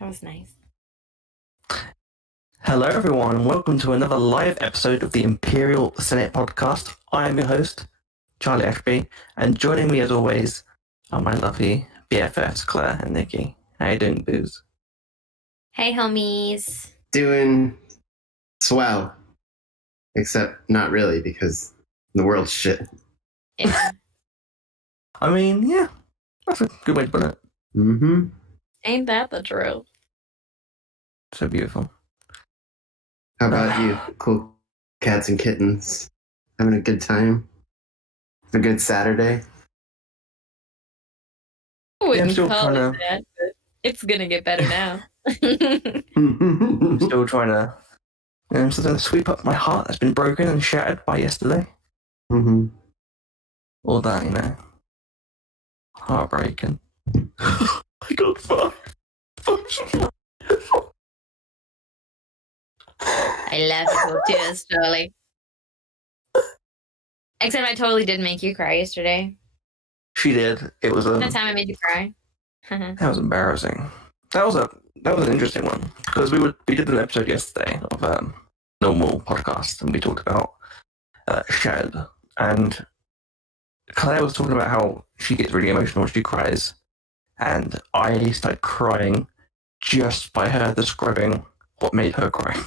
That was nice. Hello, everyone, and welcome to another live episode of the Imperial Senate podcast. I am your host, Charlie Ashby, and joining me as always are my lovely BFFs, Claire and Nicky. How you doing, Booze? Hey, homies. Doing swell. Except not really, because the world's shit. Yeah. I mean, yeah, that's a good way to put it. Mm-hmm. Ain't that the truth? So beautiful. How about you, cool cats and kittens? Having a good time? A good Saturday? I wouldn't I'm still call trying it to- that, but it's gonna get better now. I'm still trying to, still trying to sweep up my heart that's been broken and shattered by yesterday. Mm-hmm. All that, heartbreaking. I got fucked. I love you too, Charlie. Except I totally did make you cry yesterday. She did. It was That time I made you cry. that was embarrassing. That was an interesting one because we did an episode yesterday of normal podcast and we talked about Shed, and Claire was talking about how she gets really emotional when she cries, and I started crying just by her describing what made her cry.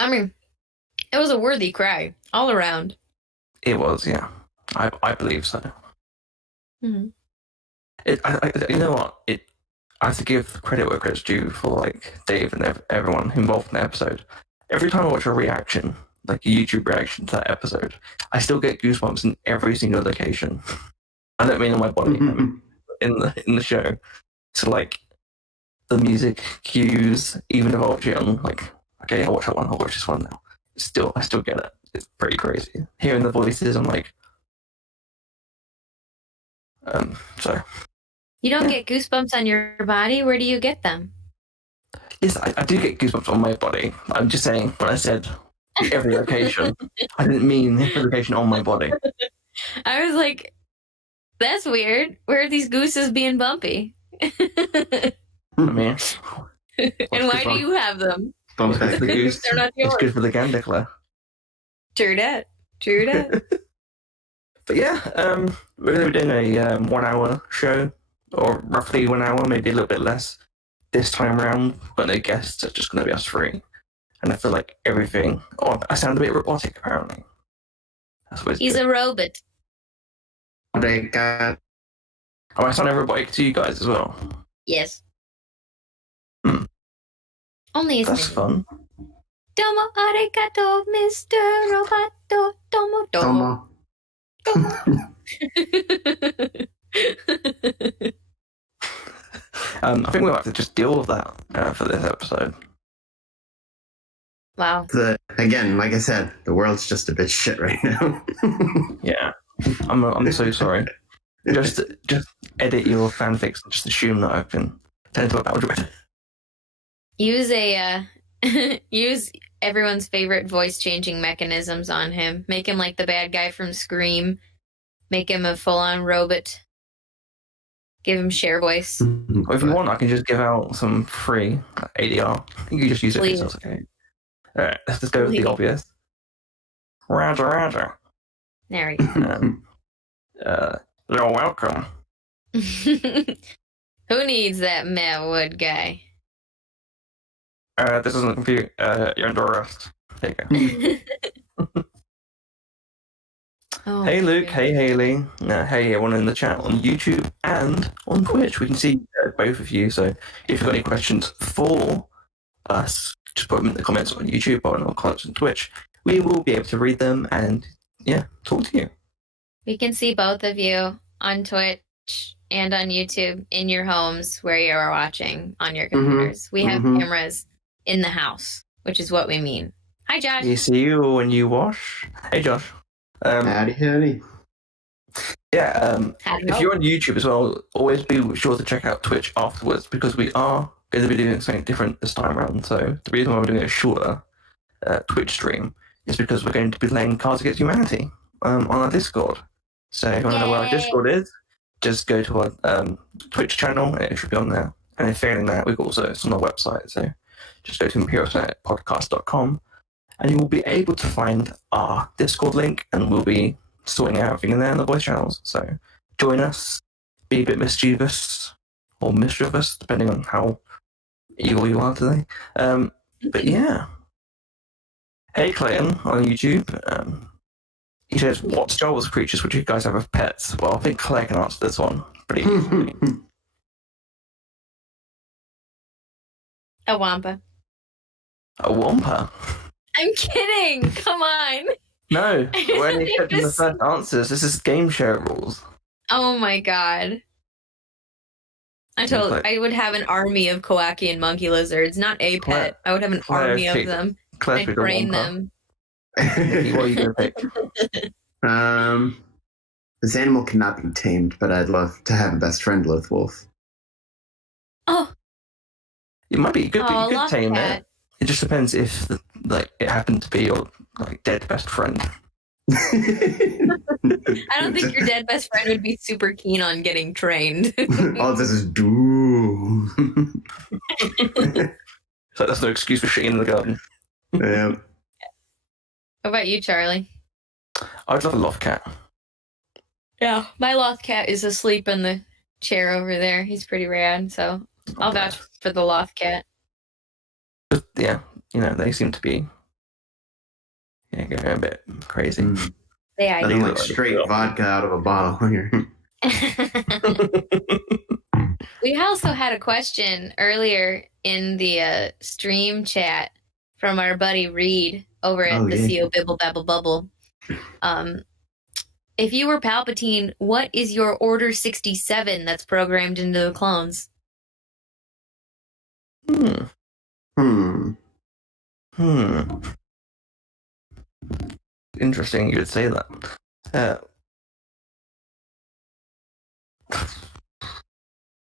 I mean, it was a worthy cry all around. It was, yeah. I believe so. Mm-hmm. You know what? I have to give credit where credit's due for like Dave and everyone involved in the episode. Every time I watch a reaction, like a YouTube reaction to that episode, I still get goosebumps in every single location. I don't mean on my body, I mean in the show. So like the music cues, even if I watch it on like, okay, I'll watch that one, I'll watch this one now. I still get it. It's pretty crazy. Hearing the voices, I'm like, so. You don't get goosebumps on your body? Where do you get them? Yes, I do get goosebumps on my body. I'm just saying, when I said every location, I didn't mean every location on my body. I was like, that's weird. Where are these gooses being bumpy? I mean, And why do you have them? Bump it's good back. for the goose. They're not It's yours. good for the gander, Claire. True that. True that. But yeah, we're going to be doing a 1 hour show, or roughly 1 hour, maybe a little bit less. This time around, we've got no guests, it's just going to be us three. And I feel like everything. Oh, I sound a bit robotic, apparently. That's what it's He's a robot. They got Oh, I sound robotic to you guys as well. Yes. Hmm. Only his That's name. fun. Domo arigato, Mr. Roboto. Domo domo. Tomo. I think we'll have to just deal with that for this episode. Wow. Again, like I said, the world's just a bit shit right now. Yeah, I'm so sorry. Just edit your fanfics and just assume that I've been turned into a Baldwin. Use everyone's favorite voice changing mechanisms on him. Make him like the bad guy from Scream. Make him a full on robot. Give him share voice. Or if you want, I can just give out some free ADR. You can just use it for Please. yourself, okay? Alright, let's just go with Please. the obvious. Roger. There we go. You're welcome. Who needs that Matt Wood guy? This isn't a computer. You're under arrest. There you go. Oh, Hey Luke, goodness. hey Haley, hey everyone in the chat on YouTube and on Twitch. We can see both of you, so if you've got any questions for us, just put them in the comments on YouTube or in the comments on Twitch. We will be able to read them and, talk to you. We can see both of you on Twitch and on YouTube in your homes where you are watching on your computers. We have cameras in the house, which is what we mean. Hi, Josh. We see you when you wash. Hey Josh. Howdy. Yeah, Howdy if you're on YouTube as well, always be sure to check out Twitch afterwards because we are going to be doing something different this time around. So the reason why we're doing a shorter Twitch stream is because we're going to be playing Cards Against Humanity on our Discord. So if you want to know where our Yay. Discord is, just go to our Twitch channel, and it should be on there. And if failing that, we've also it's on our website, so just go to imperialpodcast.com, and you will be able to find our Discord link, and we'll be sorting out everything in there in the voice channels. So join us, be a bit mischievous or mischievous, depending on how evil you are today. But yeah. Hey Clayton on YouTube. He says, what Star Wars creatures would you guys have as pets? Well, I think Claire can answer this one pretty easily. A wampa. A wampa? I'm kidding. Come on. No, we're only accepting the first answers. This is game show rules. Oh my god. I would have an army of Kowakian monkey lizards, not a pet. I would have an army of them. I'd train them. What are you going to pick? This animal cannot be tamed, but I'd love to have a best friend, Loth Wolf. Oh. It might be. You could tame it. It just depends if it happened to be your dead best friend. I don't think your dead best friend would be super keen on getting trained. All this is do. So that's no excuse for shitting in the garden. Yeah. What about you, Charlie? I'd love a loft cat. Yeah, my loft cat is asleep in the chair over there. He's pretty rad, so I'll vouch for the loft cat. But yeah, they seem to be going a bit crazy. Yeah, I think straight vodka out of a bottle here. We also had a question earlier in the stream chat from our buddy Reed over at the CO Bibble Babble Bubble. If you were Palpatine, what is your Order 67 that's programmed into the clones? Interesting you would say that.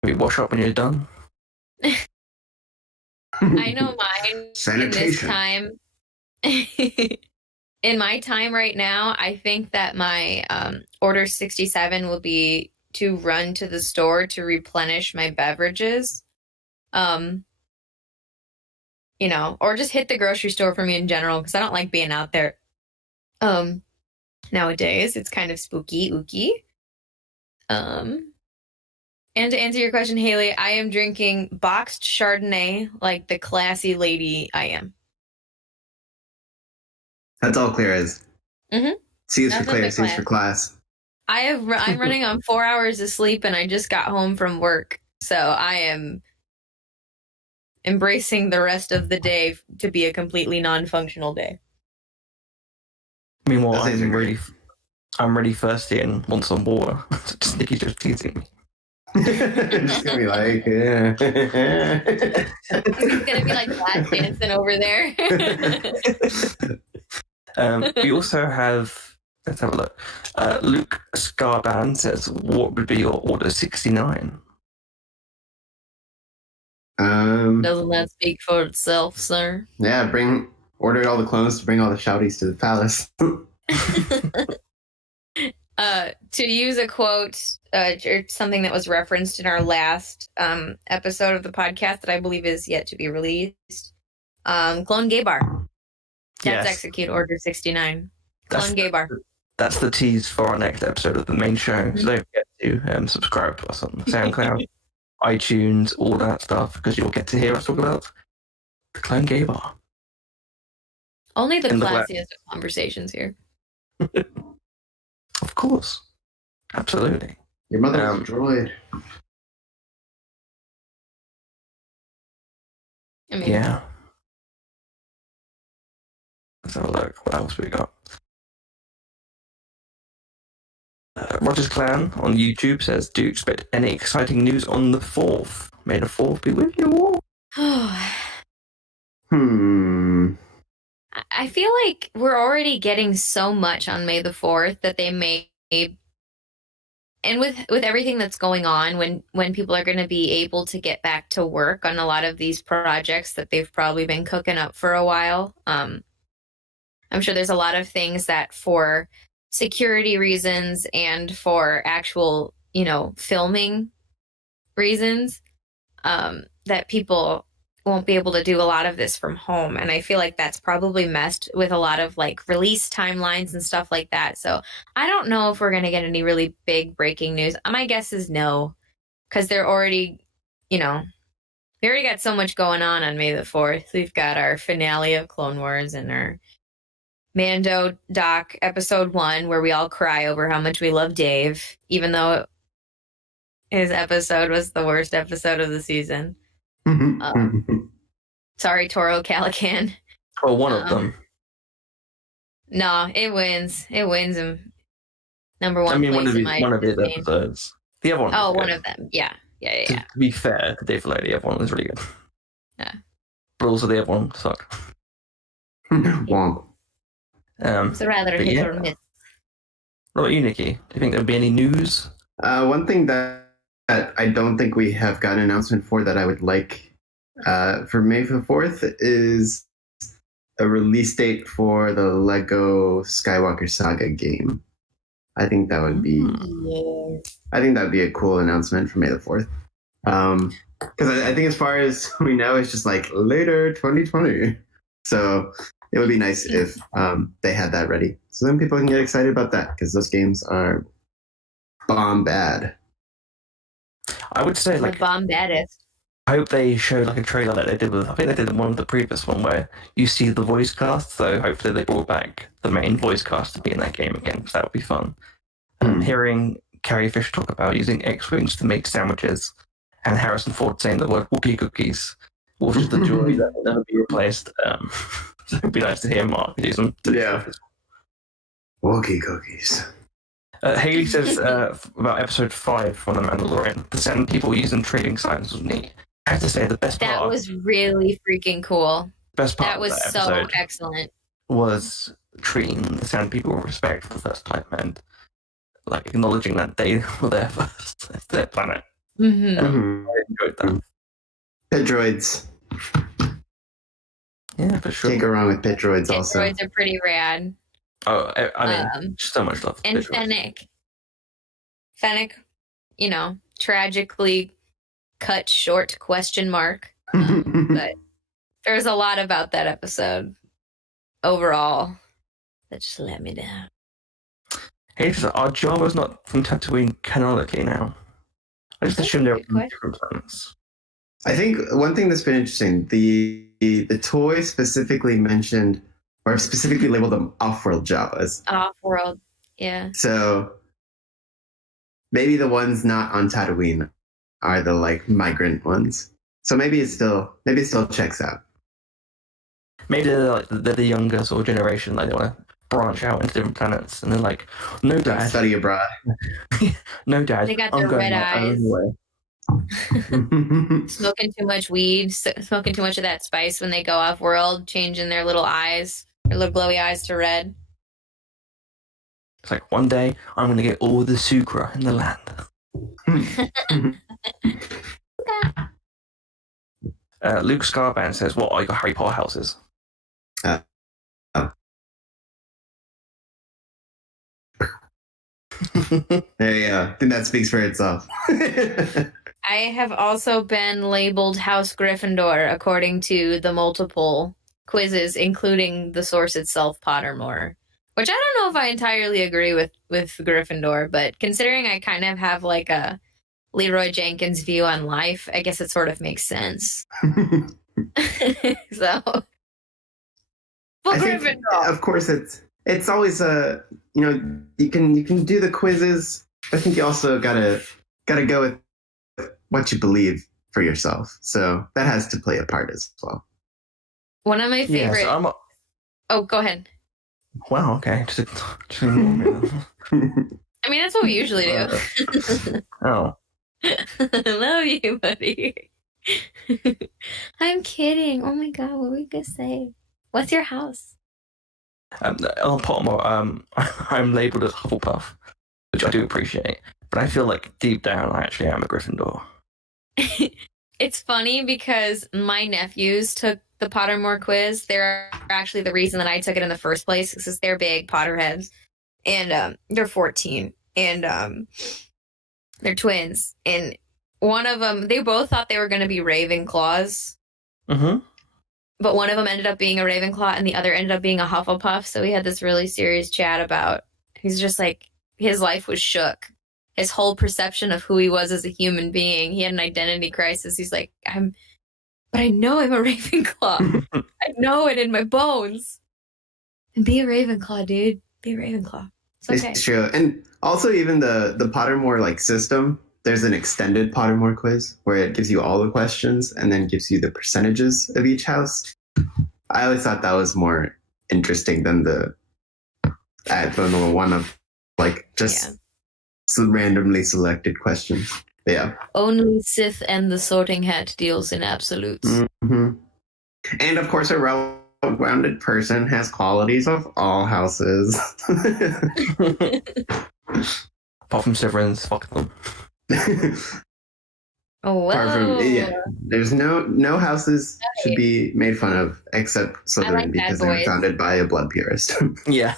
Maybe wash up when you're done. I know mine. Sanitation. In this time. In my time right now, I think that my Order 67 will be to run to the store to replenish my beverages. Or just hit the grocery store for me in general, because I don't like being out there. Nowadays, it's kind of spooky, ooky. And to answer your question, Haley, I am drinking boxed Chardonnay like the classy lady I am. That's all Claire is. Mm-hmm. C is for Claire, C is for class. I'm running on 4 hours of sleep, and I just got home from work. So I am embracing the rest of the day to be a completely non-functional day. Meanwhile, I'm really thirsty and want some water. Nicky's just teasing me. Just gonna be like, yeah. He's gonna be like flat dancing over there. We also have, let's have a look. Luke Scarban says, what would be your Order 69? Doesn't that speak for itself, sir? Yeah, order all the clones to bring all the shouties to the palace. To use a quote, or something that was referenced in our last episode of the podcast that I believe is yet to be released, Clone Gay Bar. That's execute Order 69. Clone Gay Bar. That's the tease for our next episode of the main show. So don't forget to subscribe to us on SoundCloud, iTunes, all that stuff, because you'll get to hear us talk about the Clone Gay Bar. Only the classiest of conversations here. Of course. Absolutely. Your mother is a droid. Yeah. Let's have a look. What else we got? Roger's Clan on YouTube says, do you expect any exciting news on the 4th? May the 4th be with you all. I feel like we're already getting so much on May the 4th that they may, and with everything that's going on, when people are going to be able to get back to work on a lot of these projects that they've probably been cooking up for a while, I'm sure there's a lot of things that for security reasons and for actual filming reasons, that people won't be able to do a lot of this from home. And I feel like that's probably messed with a lot of like release timelines and stuff like that. So I don't know if we're going to get any really big breaking news. My guess is no, because they're already, we already got so much going on May the 4th. We've got our finale of Clone Wars and our Mando doc episode 1, where we all cry over how much we love Dave, even though his episode was the worst episode of the season. Sorry, Toro Calican. Oh, one of them. No, it wins. It wins him number one. I mean, place one of his episodes. The other one. Oh, one of them. Yeah. To be fair, the Dave Filoni, the other one was really good. Yeah. But also the other one sucked. Womp. So rather hit or miss. What about you, Nikki? Do you think there'll be any news? One thing that I don't think we have got an announcement for that I would like for May the 4th is a release date for the Lego Skywalker Saga game. I think that would be a cool announcement for May the 4th. Because I think as far as we know, it's just like later 2020. So it would be nice if they had that ready. So then people can get excited about that, because those games are bomb bad. I would say like bomb baddest. I hope they show like a trailer that they did with. I think they did one of the previous one where you see the voice cast. So hopefully they brought back the main voice cast to be in that game again, because that would be fun. Hearing Carrie Fisher talk about using X-wings to make sandwiches, and Harrison Ford saying the word "Wookiee cookies," was just a joy that will never be replaced. So it'd be nice to hear Mark do some. Yeah. Wookiee cookies. Haley says about episode 5 from The Mandalorian, the 7 people using trading signs was neat. I have to say the best part. That was really freaking cool. Best part. That was so excellent. Was treating the 7 people with respect for the first time and like acknowledging that they were there first. It's their planet. I enjoyed that. Pit droids. Yeah, for sure. Can't go wrong with pit droids. Also, pit droids are pretty rad. Oh, I mean, so much love. And Fennec, tragically cut short ? But there's a lot about that episode overall that just let me down. Hey, so our Java's not from Tatooine canonically now. I just assumed they're from different planets. I think one thing that's been interesting, the toy specifically mentioned or specifically labeled them off-world Javas. Off-world, yeah. So maybe the ones not on Tatooine are the like migrant ones. So maybe it still checks out. Maybe they're the younger sort of generation, like they want to branch out into different planets, and they're like, "No, Dad, study abroad." No, Dad, they got their red eyes. Smoking too much weed, smoking too much of that spice when they go off-world, changing their little eyes. Their little glowy eyes to red. It's like, one day I'm going to get all the sucra in the land. Luke Scarban says, what are your Harry Potter houses? There you go. I think that speaks for itself. I have also been labeled House Gryffindor according to the multiple quizzes, including the source itself, Pottermore, which I don't know if I entirely agree with Gryffindor, but considering I kind of have like a Leroy Jenkins view on life, I guess it sort of makes sense. So, but Gryffindor. Of course, it's always you can do the quizzes. I think you also gotta go with what you believe for yourself. So that has to play a part as well. One of my favorite. Yeah, so oh, go ahead. Wow. Okay. Just ignore me. I mean, that's what we usually do. Oh. I love you, buddy. I'm kidding. Oh my god, what were we gonna say? What's your house? On Pottermore, I'm labelled as Hufflepuff, which I do appreciate, but I feel like deep down I actually am a Gryffindor. It's funny because my nephews took the Pottermore quiz. They're actually the reason that I took it in the first place, because they're big Potterheads, and they're 14. And They're twins. And one of them, they both thought they were going to be Ravenclaws. Mm-hmm. But one of them ended up being a Ravenclaw and the other ended up being a Hufflepuff. So we had this really serious chat about, he's just like, his life was shook. His whole perception of who he was as a human being. He had an identity crisis. He's like, but I know I'm a Ravenclaw. I know it in my bones. And be a Ravenclaw, dude. Be a Ravenclaw. It's okay. It's true. And also even the Pottermore like system, there's an extended Pottermore quiz where it gives you all the questions and then gives you the percentages of each house. I always thought that was more interesting than the one of like just randomly selected questions. Yeah. Only Sith and the Sorting Hat deals in absolutes. Mm-hmm. And of course, a well-rounded person has qualities of all houses. Apart from Severance, fuck them. Oh, wow. There's no houses should be made fun of except Slytherin because they're founded by a blood purist. Yeah.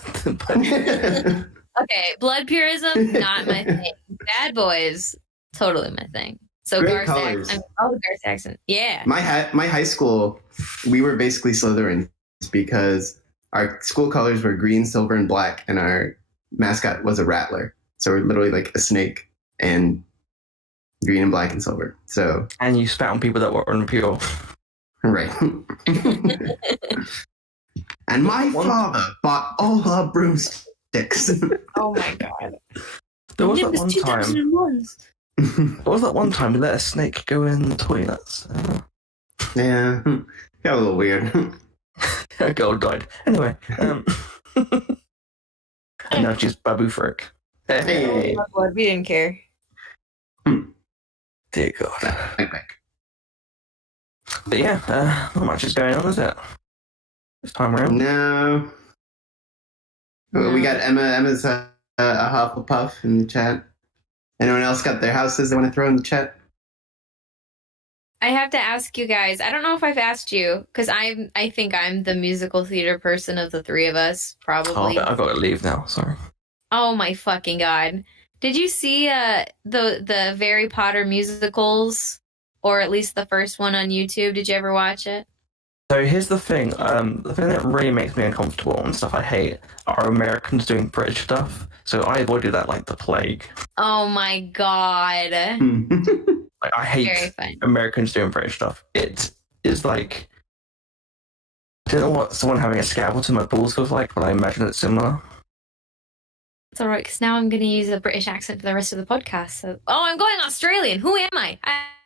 Okay, blood purism, not my thing. Bad boys, totally my thing. So Garth Saxon, Garth Saxon, yeah. My high school, we were basically Slytherins because our school colors were green, silver, and black, and our mascot was a rattler. So we're literally like a snake and green and black and silver. So and you spat on people that were impure. Right. And my father bought all our broomsticks. Oh my god. There was that one time. There was that one time we let a snake go in the toilets. Yeah. Got a little weird. A girl died. Anyway. And now she's Babu Frick. Hey. Oh my god, we didn't care. Dear God. But yeah, not much is going on, is it? This time around? No. We got Emma's a Hufflepuff in the chat. Anyone else got their houses they want to throw in the chat? I have to ask you guys. I don't know if I've asked you because I think I'm the musical theater person of the three of us, probably. Oh, I've got to leave now. Sorry. Oh my fucking god! Did you see the Harry Potter musicals, or at least the first one on YouTube? Did you ever watch it? So here's the thing. The thing that really makes me uncomfortable and stuff I hate are Americans doing British stuff. So I avoided that like the plague. Oh my god. Like, I hate Americans doing British stuff. It is like, I don't know what someone having a scalpel to my balls feels like, but I imagine it's similar. It's alright, because now I'm going to use a British accent for the rest of the podcast. So, I'm going Australian. Who am I?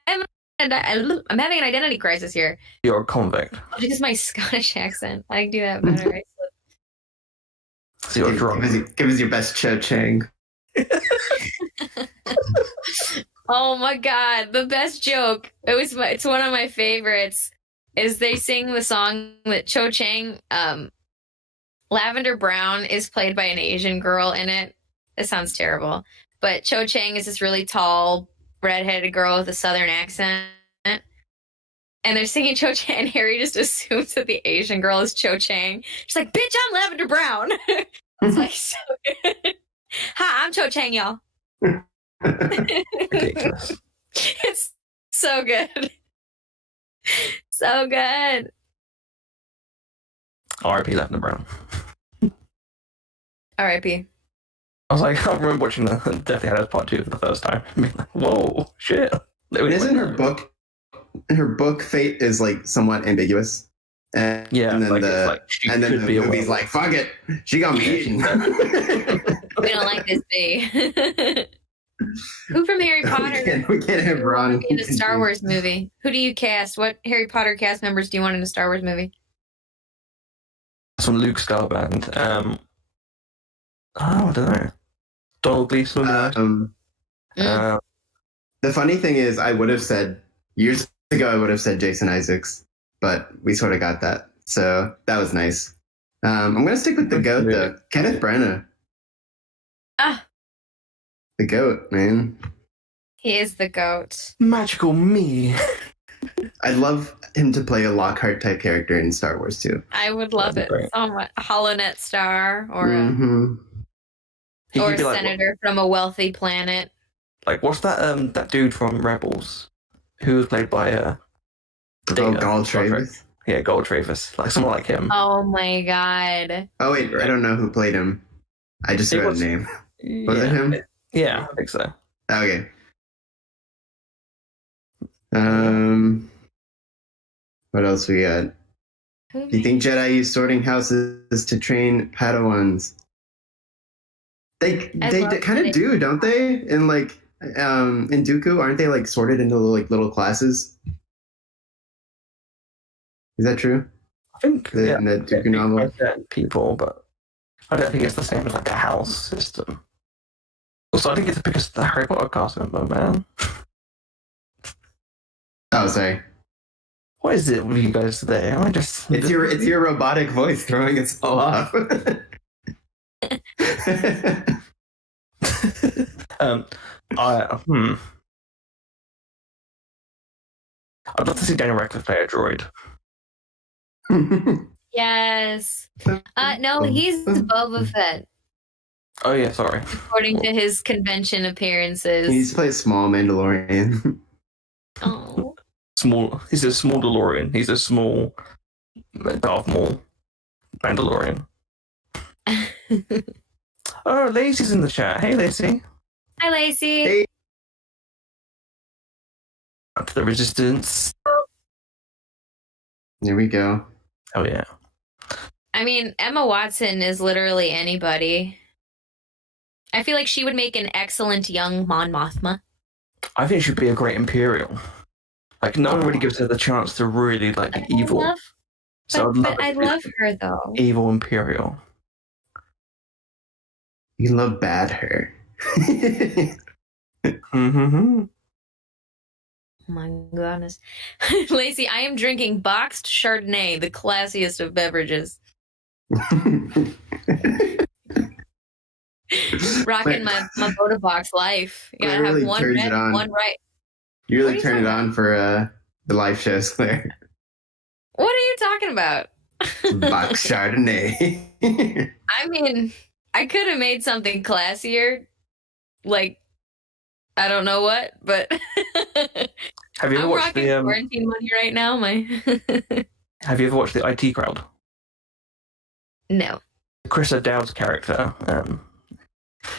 I'm having an identity crisis here. You're a convict. Because my Scottish accent. I can do that better. So you're drunk. Give us your best Cho Chang. Oh my god, the best joke. It's one of my favorites. Is they sing the song that Cho Chang, Lavender Brown is played by an Asian girl in it. It sounds terrible. But Cho Chang is this really tall, redheaded girl with a southern accent. And they're singing Cho Chang, and Harry just assumes that the Asian girl is Cho Chang. She's like, bitch, I'm Lavender Brown. It's like so good. Hi, I'm Cho Chang, y'all. Ridiculous. It's so good. So good. R.I.P. Lavender Brown. R.I.P. I was like, I remember watching the Deathly Hallows Part 2 for the first time. I mean, like, whoa, shit. Isn't her book fate is like somewhat ambiguous? And then like, the movie's like, fuck it, she got me eaten. We don't like this bee. Who from Harry Potter? We can't have Ron in a Star Wars movie. Who do you cast? What Harry Potter cast members do you want in a Star Wars movie? Some Luke Skywalker. I don't know. Donald Gleason. The funny thing is, I would have said years ago, I would have said Jason Isaacs, but we sort of got that, so that was nice. I'm gonna stick with the GOAT though, Kenneth Branagh. The GOAT, man. He is the GOAT. Magical me. I'd love him to play a Lockhart type character in Star Wars too. I would love it so much. A HoloNet star or a He could be senator from a wealthy planet. Like, what's that dude from Rebels who was played by Gall Travis. Yeah, Gold Travis, like someone like him. Oh my god. Oh wait, I don't know who played him. I just read his name. Was it him? Yeah, I think so. Okay. What else we got? Do you think Jedi use sorting houses to train Padawans? They kind of do, don't they? In like in Dooku, aren't they like sorted into like little classes? Is that true? I think In the Dooku novel, people, but I don't think it's the same as like a house system. Also, I think it's because of the Harry Potter cast member, man. Oh, sorry. What is it with you guys today? It's your robotic voice throwing us all off. I'd love to see Daniel Radcliffe play a droid. Yes. No, he's Boba Fett. Oh yeah, sorry. According to his convention appearances. He needs to play a small Mandalorian. Oh. Small. He's a small DeLorean. He's a small Darth Maul Mandalorian. Oh, Lacey's in the chat. Hey, Lacey. Hi, Lacey. Hey. Up to the Resistance. There we go. Oh yeah. I mean, Emma Watson is literally anybody. I feel like she would make an excellent young Mon Mothma. I think she'd be a great Imperial. Like, no one really gives her the chance to really, like, be evil. I love her, though. Evil Imperial. You love bad her. Mm-hmm. Oh my goodness. Lacey, I am drinking boxed Chardonnay, the classiest of beverages. Rocking my Boda Box life. You gotta have one red, one right. You really turn it on for the live shows, Claire. What are you talking about? Box Chardonnay. I mean, I could have made something classier. Like, I don't know what, but Have you ever watched the quarantine money right now? Have you ever watched the IT Crowd? No. Chris O'Dowd's character,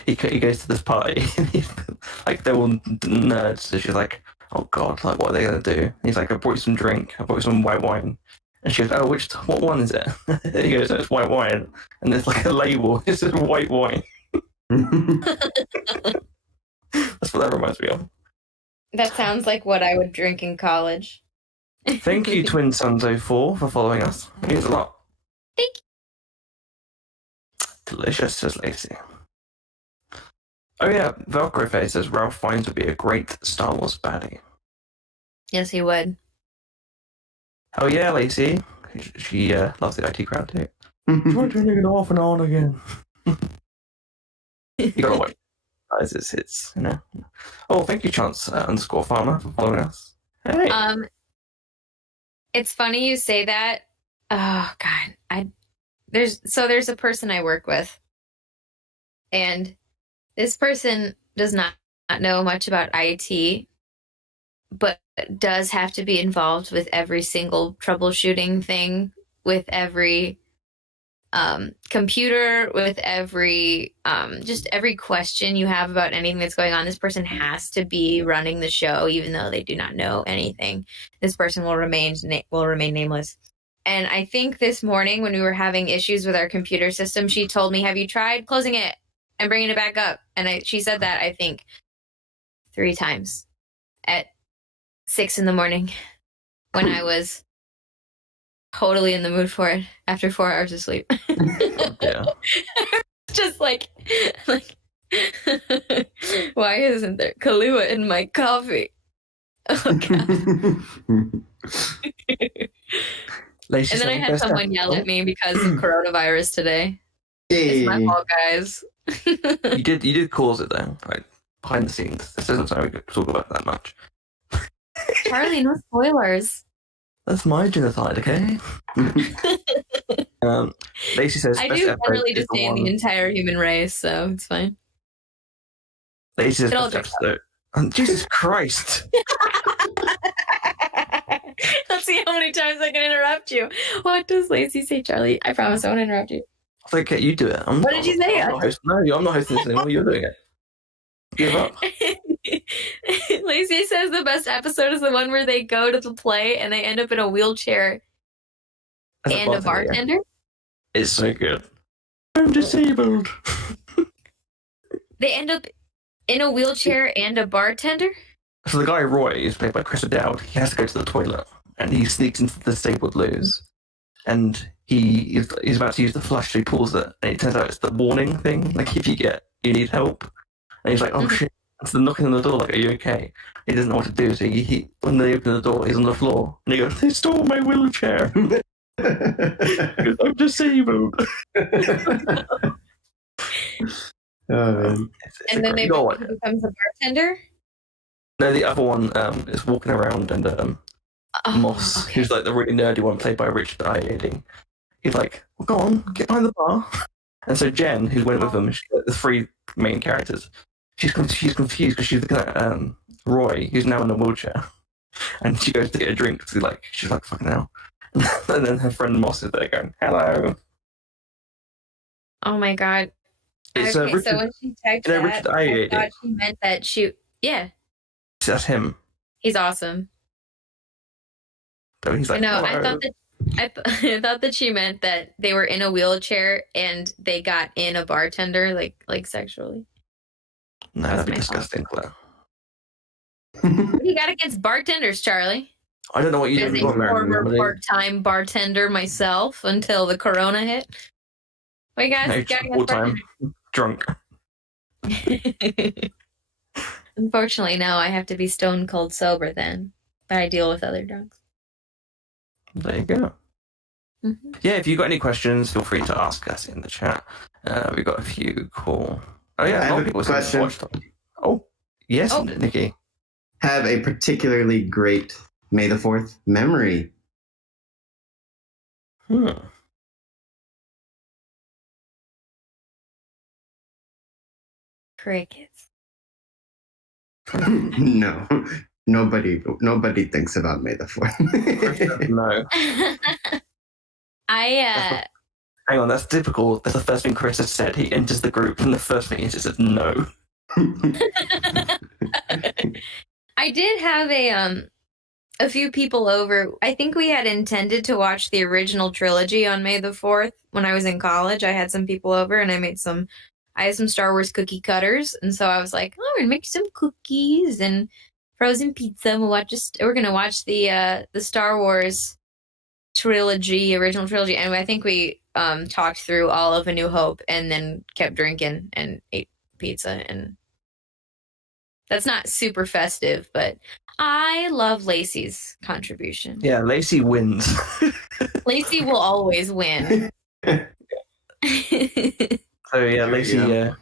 he goes to this party, like they're all nerds, so she's like, oh god, like what are they gonna do? He's like, I brought you some drink, I brought you some white wine. And she goes, oh, what one is it? He goes, it's white wine. And there's like a label, it says white wine. That's what that reminds me of. That sounds like what I would drink in college. Thank you, Twin Sons 04, for following us. It means a lot. Thank you. Delicious, says Lacey. Oh yeah, Velcro Face says Ralph Fiennes would be a great Star Wars baddie. Yes, he would. Oh yeah, Lacey. She loves the IT Crowd too. Try turning it off and on again. You gotta watch. It's you know. Oh, thank you, Chance _ Farmer, for following us. Hey. It's funny you say that. Oh God, there's a person I work with, and this person does not know much about IT, but does have to be involved with every single troubleshooting thing, with every computer, with every just every question you have about anything that's going on. This person has to be running the show, even though they do not know anything. This person will remain nameless. And I think this morning when we were having issues with our computer system, she told me, have you tried closing it and bringing it back up? And she said that, I think, 3 times at 6 a.m. when I was totally in the mood for it after 4 hours of sleep. Yeah. Just like, why isn't there Kahlua in my coffee? Oh, God. And then I had someone yell at me because of coronavirus today. It's my fault, guys. You did cause it though, right? Behind the scenes. This isn't something we could talk about that much. Charlie, no spoilers. That's my genocide, okay? Lacey says I do literally disdain the entire human race, so it's fine. Lacey says best episode. Jesus Christ. Let's see how many times I can interrupt you. What does Lacey say, Charlie? I promise I won't interrupt you. It's okay, you do it. What did you say? I'm not hosting this anymore. You're doing it. Give up. Lacey says the best episode is the one where they go to the play and they end up in a wheelchair and a bartender. Yeah. It's so good. I'm disabled. They end up in a wheelchair and a bartender? So the guy Roy is played by Chris O'Dowd. He has to go to the toilet and he sneaks into the disabled loos. And he's about to use the flush, so he pulls it. And it turns out it's the warning thing. Like, if you need help. And he's like, oh shit. So they're knocking on the door, like, are you okay? He doesn't know what to do. So when they open the door, he's on the floor. And he goes, they stole my wheelchair. Because I'm disabled. Oh, man. And then he becomes a bartender? No, the other one is walking around, and Moss, who's like the really nerdy one, played by Richard Ayoade. He's like, well, go on, get behind the bar. And so Jen, who went with them, the three main characters, she's confused because she's looking at Roy, who's now in a wheelchair. And she goes to get a drink, so she's like, fucking hell. And then her friend Moss is there going, hello. Oh my god. It's, okay, so when she typed that, Richard Ayoade. I thought she meant that yeah. That's him. He's awesome. So he's like, no, hello. I thought that she meant that they were in a wheelchair and they got in a bartender, like sexually. No, that'd be disgusting, Claire. What do you got against bartenders, Charlie? I don't know what you As do. a former part-time bartender myself until the corona hit. What you guys got against time drunk. Unfortunately, no, I have to be stone cold sober then. But I deal with other drunks. There you go. Mm-hmm. Yeah, if you've got any questions, feel free to ask us in the chat. We've got a few cool. Oh yeah, I have a question. Oh yes, Nicky. Have a particularly great May the 4th memory. Crickets. No. Nobody thinks about May the 4th. No. Hang on, that's typical. That's the first thing Chris has said. He enters the group and the first thing he just says no. I did have a few people over. I think we had intended to watch the original trilogy on May the 4th. When I was in college, I had some people over and I had some Star Wars cookie cutters. And so I was like, oh, we're going to make some cookies and frozen pizza. And we're going to watch the Star Wars trilogy, original trilogy. And I think we talked through all of A New Hope and then kept drinking and ate pizza. And that's not super festive, but I love Lacey's contribution. Yeah, Lacey wins. Lacey will always win. So yeah, Lacey got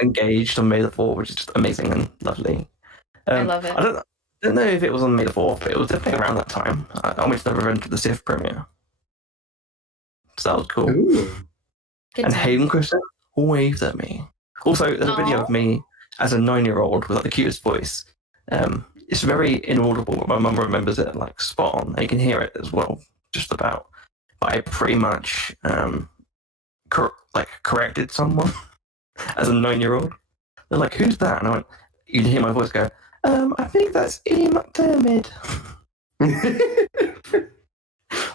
engaged on May the 4th, which is just amazing and lovely. I love it. I don't know if it was on May the 4th, but it was definitely around that time. I went to the Revenge of the Sith premiere. So that was cool. And Hayden Christian waved at me. Also, there's a video of me as a 9-year-old with the cutest voice. It's very inaudible, but my mum remembers it spot on. And you can hear it as well, just about. But I pretty much corrected someone as a 9-year-old. They're like, who's that? And I went, you can hear my voice go, I think that's Ian McDermott.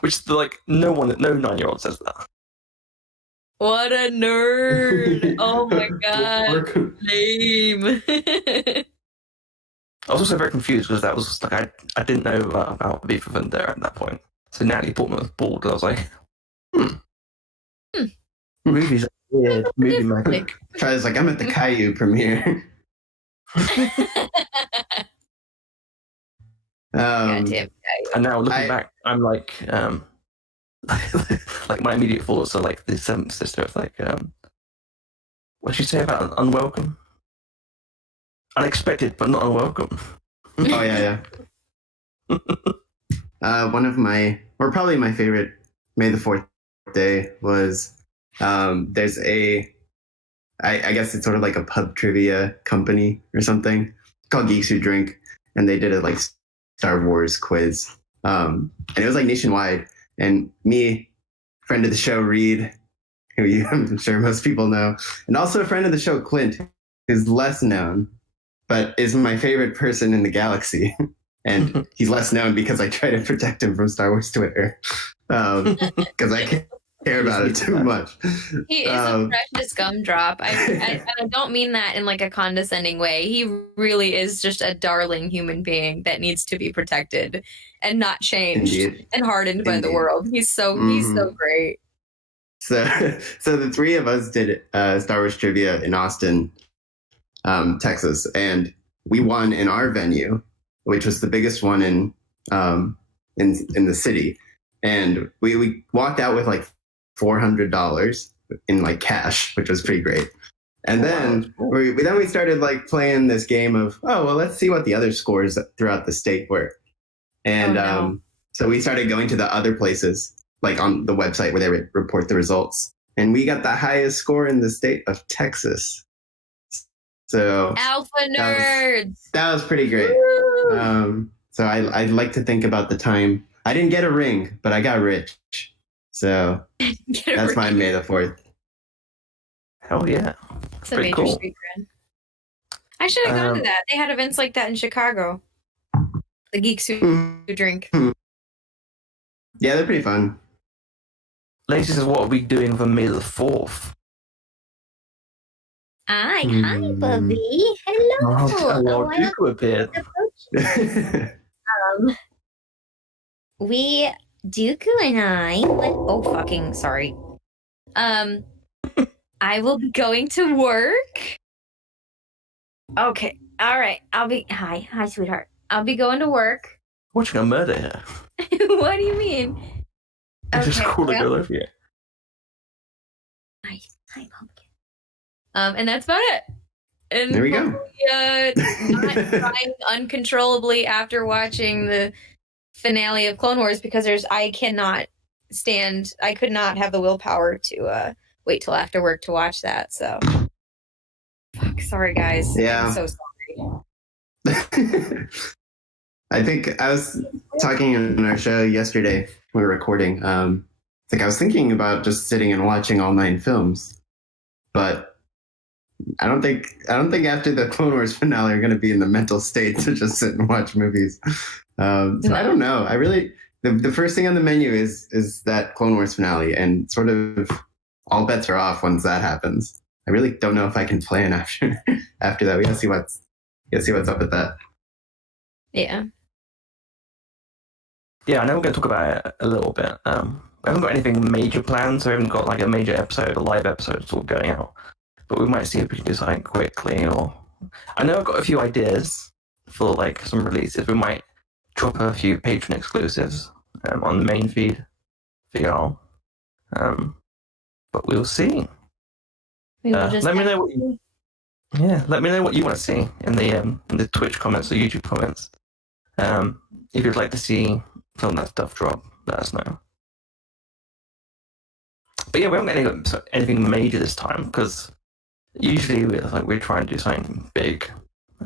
Which no 9-year-old says that. What a nerd! Oh my god, lame. I was also very confused because that was I didn't know about V for Vendetta at that point. So Natalie Portman was bald, and I was like, Movies are weird. Movie magic. Charlie's like, I'm at the Caillou premiere. Goddamn. And now looking back, I'm like my immediate thoughts are the seventh sister of what did she say about unwelcome? Unexpected, but not unwelcome. Oh yeah. One of probably my favorite May the 4th day was there's I guess it's sort of like a pub trivia company or something, called Geeks Who Drink, and they did a like Star Wars quiz, and it was like nationwide. And me, friend of the show, Reed, who I'm sure most people know, and also a friend of the show, Clint, who's less known, but is my favorite person in the galaxy. And he's less known because I try to protect him from Star Wars Twitter, because I care about it too much. He is a precious gumdrop. I don't mean that in like a condescending way. He really is just a darling human being that needs to be protected and not changed and hardened by the world. He's so great. So the three of us did Star Wars trivia in Austin, Texas, and we won in our venue, which was the biggest one in the city. And we walked out with like $400 in like cash, which was pretty great. And then we started like playing this game of, let's see what the other scores throughout the state were. And so we started going to the other places, like on the website where they would report the results. And we got the highest score in the state of Texas. So alpha nerds. That was pretty great. So I'd like to think about the time. I didn't get a ring, but I got rich. So that's my May the 4th. Hell yeah. It's a major secret. I should have gone to that. They had events like that in Chicago. The Geeks Who Drink. Yeah, they're pretty fun. Ladies, this is what are we doing for May the 4th? Hi, Bubby. Hello. Hello, Dooku appeared. Dooku and I, sorry. I will be going to work. Okay, all right. Hi, sweetheart. I'll be going to work. Watching a murder here. What do you mean? It's just cool to go over here. Hi, pumpkin. And that's about it. And there we go. Not crying uncontrollably after watching the finale of Clone Wars because I could not have the willpower to wait till after work to watch that. So, sorry guys. Yeah. I'm so sorry. I think I was talking on our show yesterday. We were recording. I was thinking about just sitting and watching all 9 films, but I don't think after the Clone Wars finale are going to be in the mental state to just sit and watch movies. I don't know. I really the first thing on the menu is that Clone Wars finale, and sort of all bets are off once that happens. I really don't know if I can plan after that. We gotta see what's up with that. Yeah. Yeah, I know we're going to talk about it a little bit. We haven't got anything major planned, so we haven't got like a major episode, a live episode sort of going out. But we might see if we can do something quickly. Or I know I've got a few ideas for like some releases. We might drop a few Patreon exclusives on the main feed for y'all. But we'll see. Let me know what you want to see in the Twitch comments or YouTube comments. If you'd like to see some of that stuff drop, let us know. But yeah, we haven't got anything major this time because usually we're trying to do something big.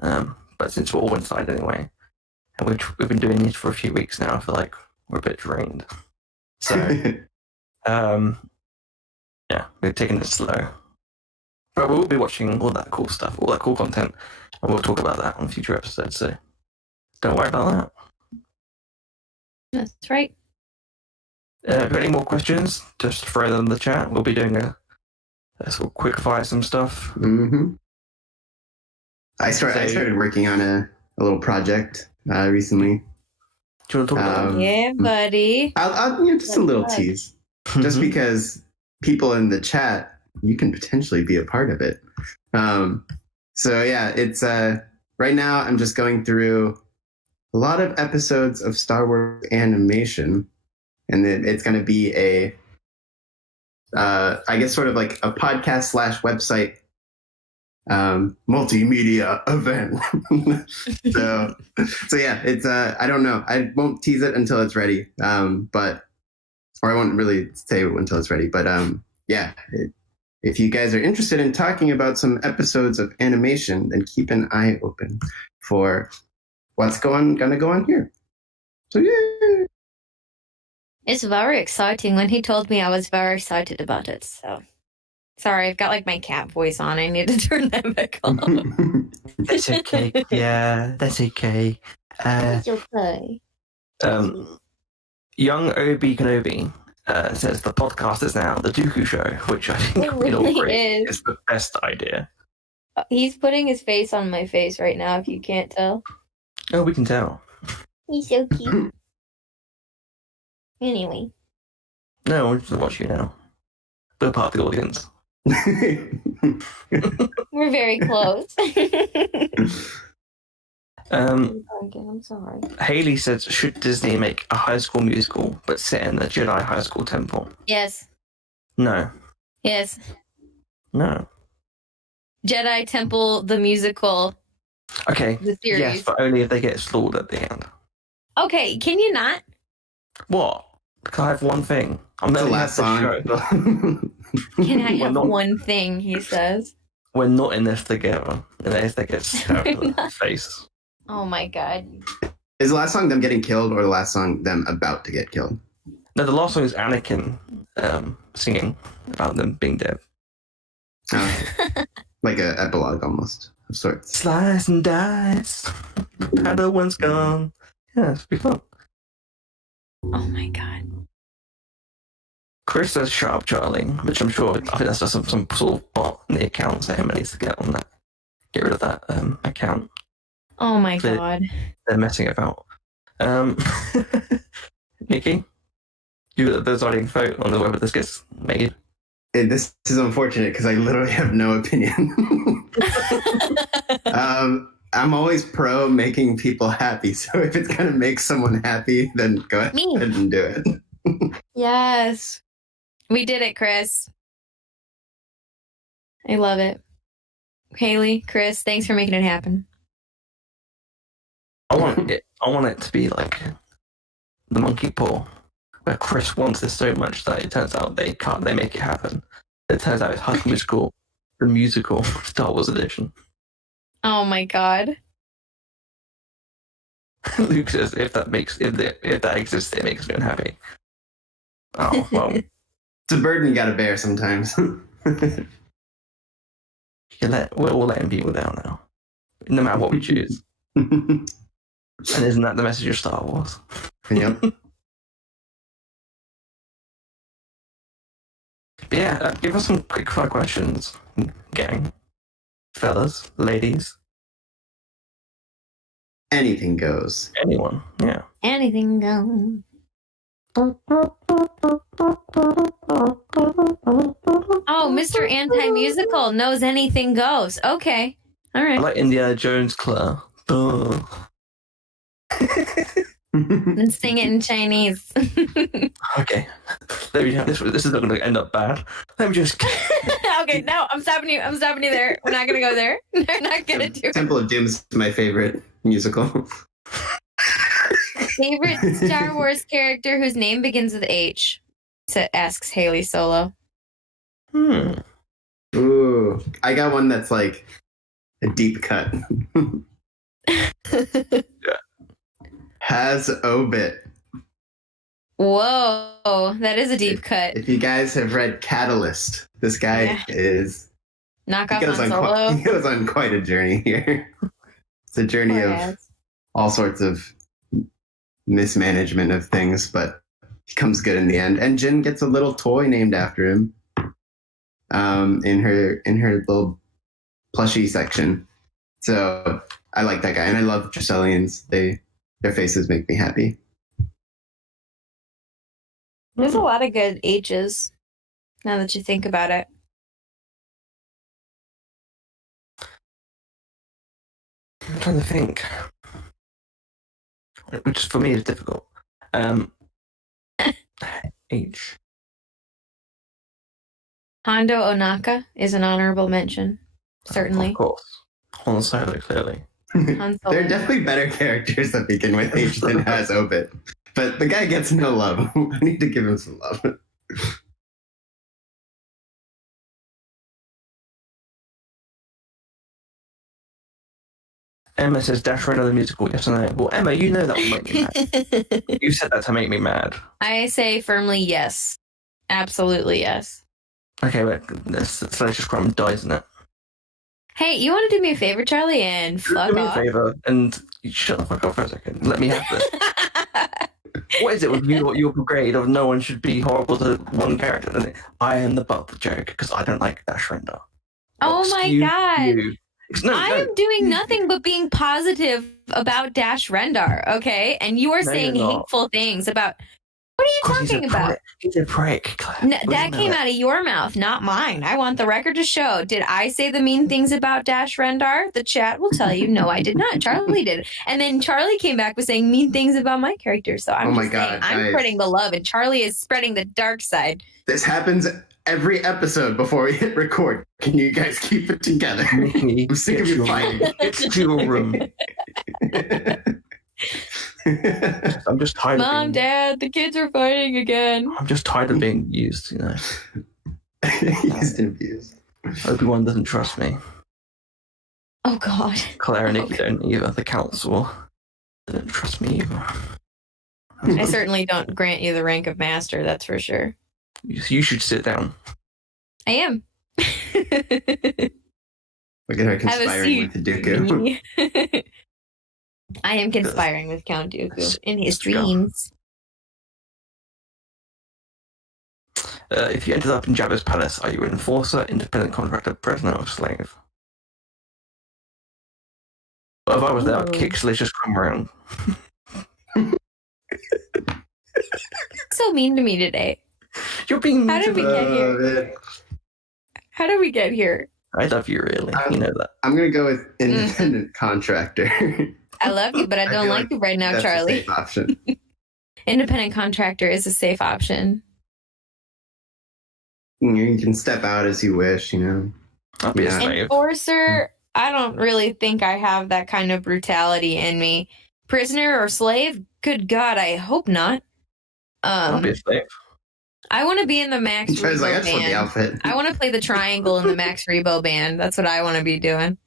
But since we're all inside anyway, and we've been doing this for a few weeks now, I feel like we're a bit drained. So yeah, we're taking it slow. But we'll be watching all that cool stuff, all that cool content, and we'll talk about that on future episodes. So don't worry about that. That's right. If you have any more questions, just throw them in the chat. We'll be doing a sort of quick fire some stuff. Mm-hmm. I started working on a little project recently. Do you want to talk about it? Yeah, buddy. I'll just a little tease. Just because people in the chat, you can potentially be a part of it. So yeah, it's right now I'm just going through a lot of episodes of Star Wars animation, and then it's going to be a I guess sort of like a podcast / website multimedia event. so yeah, it's I don't know. I won't tease it until it's ready. Or I won't really say it until it's ready. But yeah, if you guys are interested in talking about some episodes of animation, then keep an eye open for what's gonna go on here. So yeah. It's very exciting. When he told me, I was very excited about it. So, sorry, I've got like my cat voice on. I need to turn that back on. That's okay. Yeah, that's okay. It's okay. Young Obi Kenobi says the podcast is now the Dooku Show, which I think It really is the best idea. He's putting his face on my face right now, if you can't tell. Oh, we can tell. He's so cute. Anyway. No, we're just watching you now. We're part of the audience. We're very close. I'm sorry. Haley says, should Disney make a High School Musical but set in the Jedi High School temple? Yes. No. Yes. No. Jedi Temple, the musical. Okay. The series. Yes, but only if they get slaughtered at the end. Okay, can you not? What? Because I have one thing. I'm the not last song. Can I have one thing, he says. We're not in this together. Unless they get stabbed in the face. Oh my god. Is the last song them getting killed or the last song them about to get killed? No, the last song is Anakin singing about them being dead. Like an epilogue almost of sorts. Slice and dice. Padawan's gone. Yeah, it's pretty fun. Oh my god. Chris says "Shut up, Charlie," which I'm sure, I think that's just some sort of bot in the account, so him needs to get on that, get rid of that account. Oh my god. They're messing about. Nikki, there's already a vote on whether this gets made. This is unfortunate because I literally have no opinion. I'm always pro making people happy, so if it's gonna make someone happy, then go ahead and do it. Yes. We did it, Chris. I love it. Haley, Chris, thanks for making it happen. I want it to be like the monkey paw, where Chris wants this so much that it turns out they make it happen. It turns out it's High School Musical, the musical Star Wars edition. Oh my god. Luke says if that exists, it makes me unhappy. Oh well. It's a burden you gotta bear sometimes. We're all letting people down now. No matter what we choose. And isn't that the message of Star Wars? Yep. But yeah, give us some quick fire questions, gang. Fellas, ladies. Anything goes. Anyone, yeah. Anything goes. Oh, Mr. Anti-Musical knows anything goes. Okay. All right. I like Indiana Jones, Claire. Duh. And sing it in Chinese. Okay. Let me this is not going to end up bad. Let me just... Okay, no, I'm stopping you. I'm stopping you there. We're not going to go there. We're not going to do it. Temple of Doom is my favorite musical. Favorite Star Wars character whose name begins with H? Asks Haley Solo. Ooh, I got one that's like a deep cut. Yeah. Has Obit. Whoa, that is a deep cut. If you guys have read Catalyst, this guy is... Knock off on Solo. He goes on quite a journey here. It's a journey of all sorts of mismanagement of things, but he comes good in the end. And Jin gets a little toy named after him in her little plushie section. So I like that guy, and I love Triselians. Their faces make me happy. There's a lot of good H's, now that you think about it. I'm trying to think. Which for me is difficult. H. Hondo Onaka is an honorable mention. Certainly. Of course. Han Solo, clearly. Han Solo. There are definitely better characters that begin with H than has Obit. But the guy gets no love. I need to give him some love. Emma says Dash Render the musical, yes or no? Well, Emma, you know that will make me mad. You said that to make me mad. I say firmly yes. Absolutely yes. Okay, but Salacious Crumb dies in it. Hey, you want to do me a favor, Charlie, and fuck Do me a off? favour and shut the fuck up for a second. Let me have this. What is it with your grade of no one should be horrible to one character? And I am the butt of the joke because I don't like Dash Render. Oh my god. I am doing you- nothing but being positive about Dash Rendar, okay? And you are No, saying you're not. hateful things about. What are you talking about? He's a prick. Claire. No, that came out of your mouth, not mine. I want the record to show. Did I say the mean things about Dash Rendar? The chat will tell you, no, I did not. Charlie did. And then Charlie came back with saying mean things about my character. So I'm just saying, I'm spreading the love, and Charlie is spreading the dark side. This happens every episode before we hit record. Can you guys keep it together? Nikki, I'm sick of you fighting. Get to your room. I'm just tired Mom, of being... Dad, the kids are fighting again. I'm just tired of being used, Used and abused. Obi-Wan doesn't trust me. Oh, God. Claire and Nikki don't either. The council don't trust me either. I certainly don't grant you the rank of master, that's for sure. You should sit down. I am. Look at her conspiring with Dooku. I am conspiring with Count Dooku in his Let's go. dreams. If you ended up in Jabba's palace, are you an enforcer, independent contractor, prisoner, or slave? Well, if I was there, I'd kick Salacious Crumb around. So mean to me today. You're being mean How did to we me. get here? How did we get here? I love you, really. You know that. I'm gonna go with independent contractor. I love you, but I don't feel like you right now, That's Charlie. a safe option. Independent contractor is a safe option. You can step out as you wish, I'll be a slave. Enforcer, I don't really think I have that kind of brutality in me. Prisoner or slave? Good God, I hope not. I'll be a slave. I want to be in the Max I was Rebo like, I just want the band. outfit. I want to play the triangle in the Max Rebo band. That's what I want to be doing.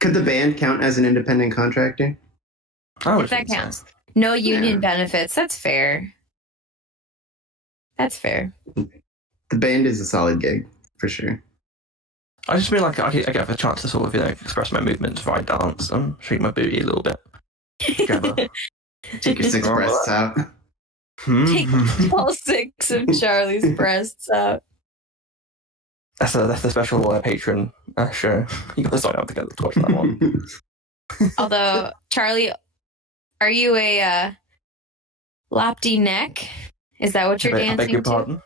Could the band count as an independent contractor? Oh, If that counts. No union benefits. That's fair. That's fair. The band is a solid gig, for sure. I just mean like I get a chance to sort of express my movements via dance and shake my booty a little bit. Together. Take your six breasts out. Take all six of Charlie's breasts out. That's the special patron show. You got to sign up to watch that one. Although, Charlie, are you a lopty neck? Is that what you're dancing I beg your pardon?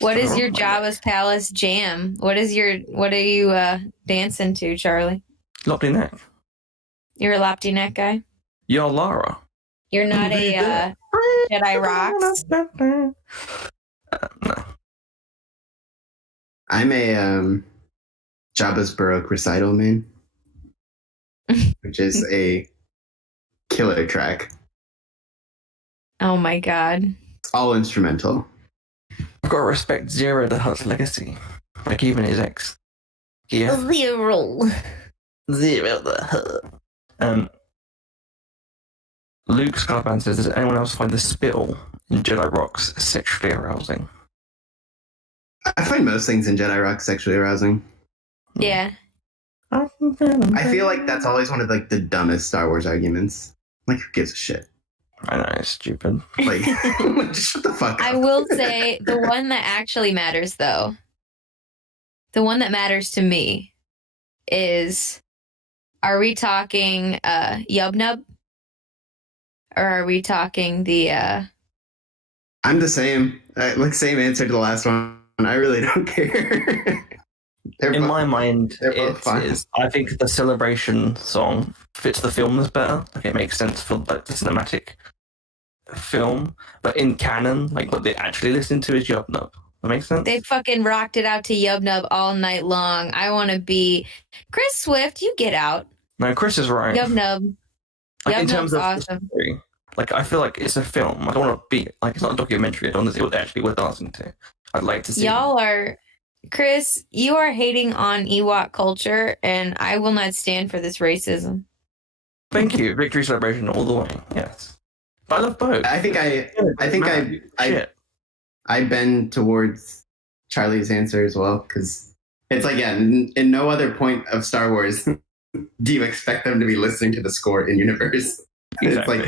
What is your Jabba's Palace jam? What are you dancing to, Charlie? Lopty neck. You're a lopty neck guy? You're Lara. You're not a Jedi Rocks? No. I'm a Jabba's Baroque recital main, which is a killer track. Oh my God. It's all instrumental. I've got to respect Zero the Hutt's legacy. Like even his ex. Yeah. Zero the Hutt. Luke Skylaband says, does anyone else find the spittle in Jedi Rocks sexually arousing? I find most things in Jedi Rock sexually arousing. Yeah. I feel like that's always one of like the dumbest Star Wars arguments. Like, who gives a shit? I know, it's stupid. Like, just shut the fuck up. I will say the one that actually matters, though, the one that matters to me is, are we talking Yub Nub? Or are we talking the... I'm the same. Same answer to the last one. I really don't care. In my mind, they're both fine. I think the Celebration song fits the films better. Like, it makes sense for like the cinematic film. But in canon, like what they actually listen to is Yub Nub. That makes sense? They fucking rocked it out to Yub Nub all night long. I want to be... Chris Swift, you get out. No, Chris is right. Yub Nub. Like, in Yub terms Nub's of awesome. story, like, I feel like it's a film. I don't want to be like, it's not a documentary. I don't want to see what they actually were dancing to. I'd like to see. Y'all are Chris, you are hating on Ewok culture, and I will not stand for this racism. Thank you. Victory celebration all the way. Yes. But I love both. I bend towards Charlie's answer as well, because it's like, yeah, in no other point of Star Wars do you expect them to be listening to the score in universe. Exactly.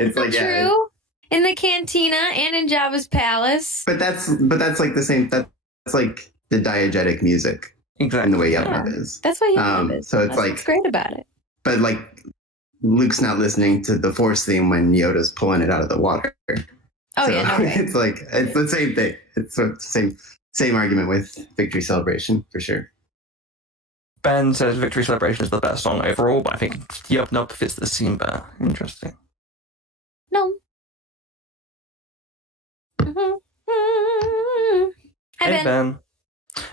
It's like true. Yeah, in the cantina and in Jabba's palace. But that's like the same. That's like the diegetic music. Exactly. In the way Yub-Nub is. That's what Yub-Nub is. So it's that's like what's great about it. But like Luke's not listening to the Force theme when Yoda's pulling it out of the water. Oh, so, yeah, no way. It's like it's the same thing. It's the same argument with Victory Celebration for sure. Ben says Victory Celebration is the best song overall, but I think Yub-Nub fits the scene better. Interesting. No. Mm-hmm. Hi, Hey, Ben.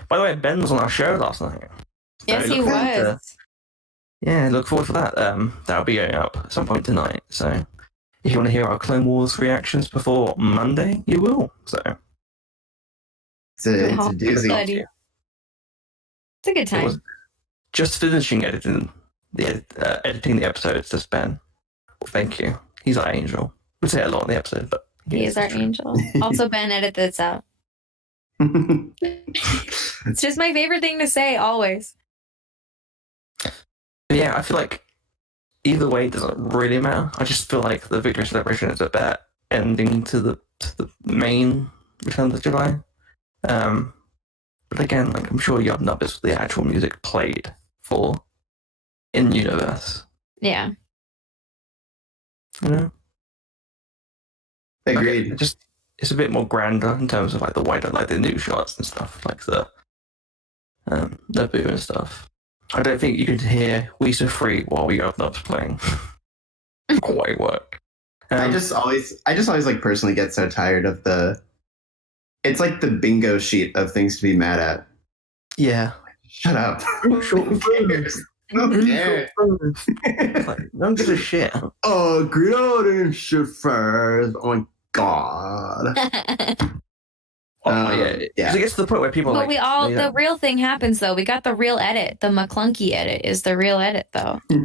By the way, Ben was on our show last night. Yes, he was. Yeah, look forward to that. That'll be going up at some point tonight. So if you want to hear our Clone Wars reactions before Monday, you will. So it's a doozy. It's a good time. Just finishing editing the episodes, just Ben. Well, thank you. He's our angel. We say a lot in the episode, but he is our angel. Also, Ben, edit this out. It's just my favorite thing to say, always. But yeah, I feel like either way it doesn't really matter. I just feel like the Victory Celebration is a better ending to the main Return of the Jedi. But again, like I'm sure Yub-Nub is the actual music played for in universe. Yeah. You know? Agreed. Like, it's a bit more grander in terms of like the wider, like the new shots and stuff, like the boo and stuff. I don't think you could hear We So Free while Yub-Nub's playing. Quite work. I just always like personally get so tired of it's like the bingo sheet of things to be mad at. Yeah. Shut up. Who cares? Who cares? Like, don't give a shit. Oh, great audience shit first. Oh my god. Yeah. It gets to the point where people but the real thing happens though. We got the real edit. The McClunky edit is the real edit though. We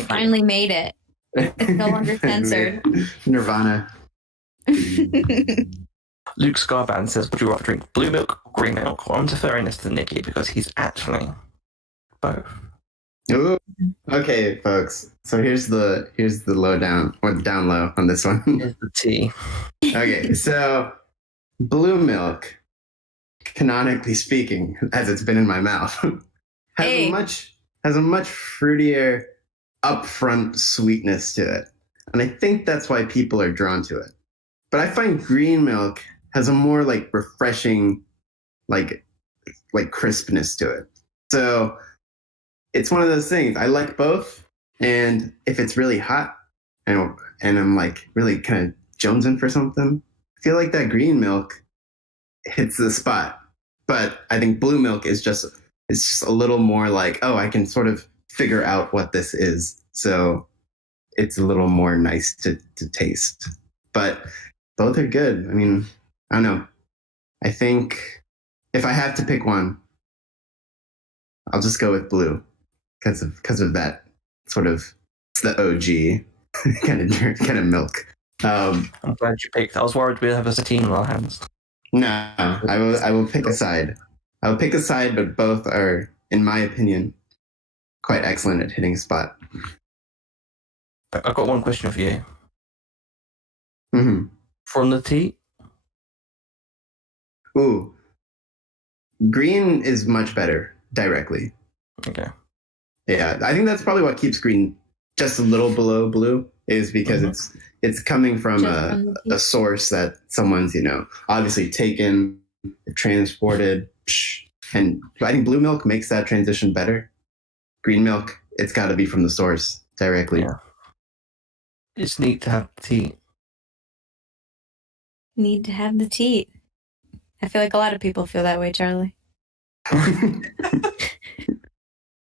finally made it. It's no longer censored. Nirvana. Luke Scarban says, would you rather drink blue milk or green milk? Well, I'm deferring this to Nicky because he's actually both. Ooh. Okay, folks. So here's the lowdown or down low on this one. Here's the tea. Okay, so blue milk, canonically speaking, as it's been in my mouth, has a much fruitier, upfront sweetness to it, and I think that's why people are drawn to it. But I find green milk has a more like refreshing, like crispness to it. So it's one of those things. I like both, and if it's really hot, and I'm like really kind of jonesing for something, I feel like that green milk hits the spot. But I think blue milk is just a little more like, oh, I can sort of figure out what this is. So it's a little more nice to taste. But both are good. I mean, I don't know. I think if I have to pick one, I'll just go with blue because of that sort of, it's the OG kind of milk. I'm glad you picked. I was worried we'd have a team in our hands. No, I will pick a side. I will pick a side, but both are, in my opinion, quite excellent at hitting a spot. I've got one question for you. Mm-hmm. From the tea? Ooh. Green is much better directly. Okay. Yeah, I think that's probably what keeps green just a little below blue, is because it's coming from a source that someone's, obviously taken, transported, and I think blue milk makes that transition better. Green milk, it's got to be from the source directly. Yeah. It's neat to have tea. Need to have the tea. I feel like a lot of people feel that way, Charlie.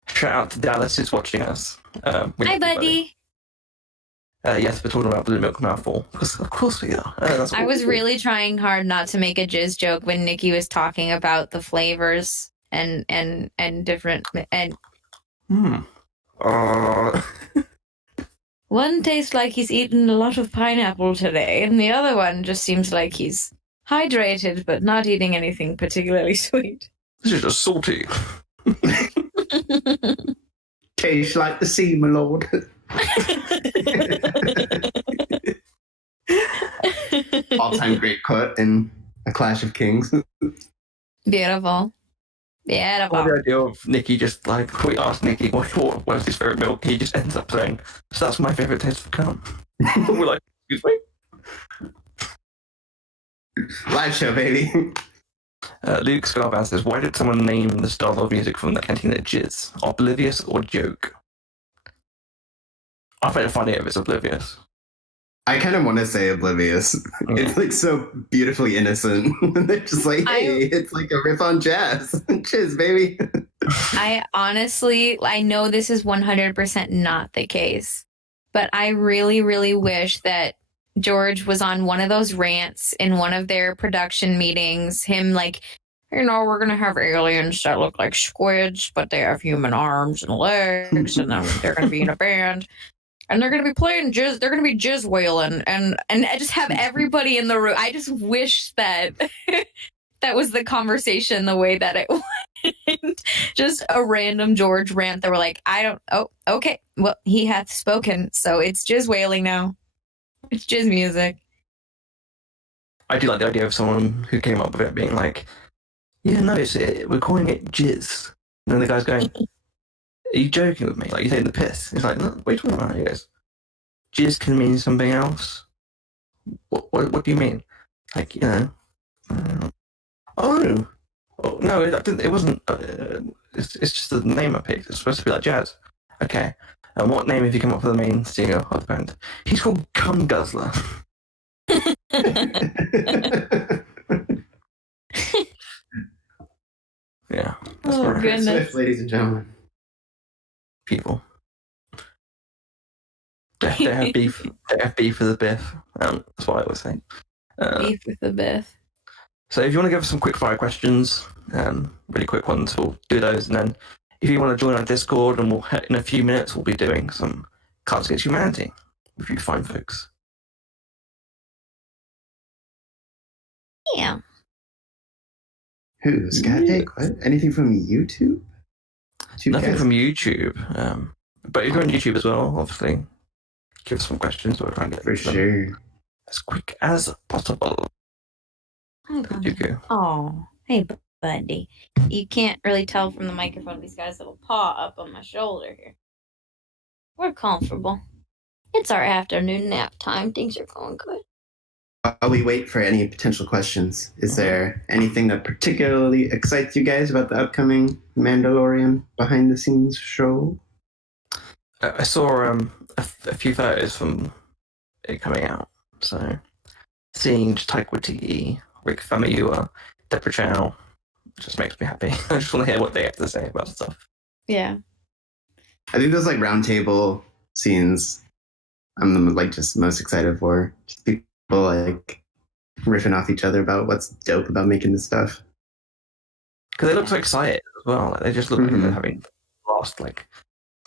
Shout out to Dallas who's watching us. Hi, buddy. Yes, we're talking about Blue Milk Mouthful. Because of course we are. I was really trying hard not to make a jizz joke when Nikki was talking about the flavors and different and one tastes like he's eaten a lot of pineapple today, and the other one just seems like he's hydrated but not eating anything particularly sweet. This is just salty. Tastes like the sea, my lord. All-time great quote in A Clash of Kings. Beautiful. I love the idea of Nikki just like, we asked Nikki what's his favourite milk, he just ends up saying, so that's my favourite taste of cum. We're like, excuse me? Live show, baby. Luke Scarban says, why did someone name the style of music from the Cantina Jizz? Oblivious or joke? I find it funny if it's oblivious. I kind of want to say oblivious. It's like so beautifully innocent. They're just like, hey, it's like a riff on jazz. Cheers, baby. I honestly, I know this is 100% not the case, but I really, really wish that George was on one of those rants in one of their production meetings. Him like, we're going to have aliens that look like squids, but they have human arms and legs, and then they're going to be in a band. And they're going to be playing jizz. They're going to be jizz wailing, and I just have everybody in the room. I just wish that that was the conversation, the way that it went. Just a random George rant that were like, okay, well, he hath spoken, so it's jizz wailing now. It's jizz music. I do like the idea of someone who came up with it being like, yeah, no, we're calling it jizz. And then the guy's going, are you joking with me? Like, you're taking the piss. He's like, no, what are you talking about? He goes, jizz can mean something else. What do you mean? Like, oh, no, it wasn't. It's just the name I picked. It's supposed to be like jazz. Okay. And what name have you come up with the main singer of the band? He's called Cum Guzzler. Yeah. Oh, goodness. Swift, ladies and gentlemen. People. They have beef. They have beef with the biff. That's what I always say. Beef with the biff. So if you want to give us some quick fire questions, really quick ones, we'll do those. And then if you want to join our Discord, and in a few minutes we'll be doing some Cards Against Humanity with you fine folks. Yeah. Who's got what? Anything from YouTube? Nothing from YouTube. But if you're on YouTube as well, obviously, give us some questions. We'll try and get for sure as quick as possible. Oh, hey, buddy. You can't really tell from the microphone. He's got his little paw up on my shoulder here. We're comfortable. It's our afternoon nap time. Things are going good. While we wait for any potential questions, is there anything that particularly excites you guys about the upcoming Mandalorian behind-the-scenes show? I saw a few photos from it coming out. So, seeing Taika Waititi, Rick Famuyiwa, Deborah Chow, just makes me happy. I just want to hear what they have to say about stuff. Yeah. I think those like roundtable scenes I'm like just most excited for. Just people like riffing off each other about what's dope about making this stuff. Because they look so excited as well. Like, they just look like they're having lost, like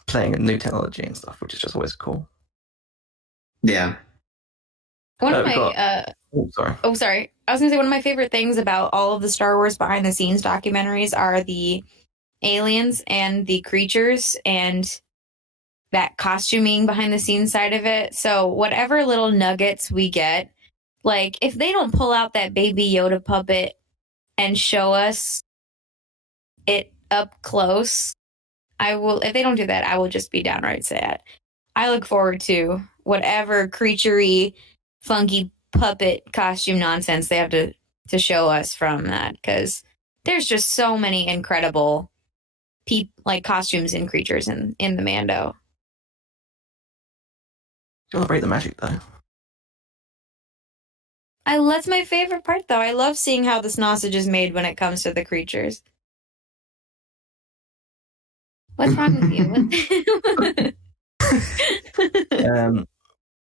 playing new technology and stuff, which is just always cool. Yeah. One of my sorry. I was gonna say one of my favorite things about all of the Star Wars behind the scenes documentaries are the aliens and the creatures and that costuming behind the scenes side of it. So whatever little nuggets we get, like if they don't pull out that baby Yoda puppet and show us it up close, if they don't do that, I will just be downright sad. I look forward to whatever creaturey, funky puppet costume nonsense they have to show us from that, because there's just so many incredible like costumes and creatures in the Mando. Celebrate the magic, though. That's my favorite part, though. I love seeing how the sausage is made when it comes to the creatures. What's wrong with you?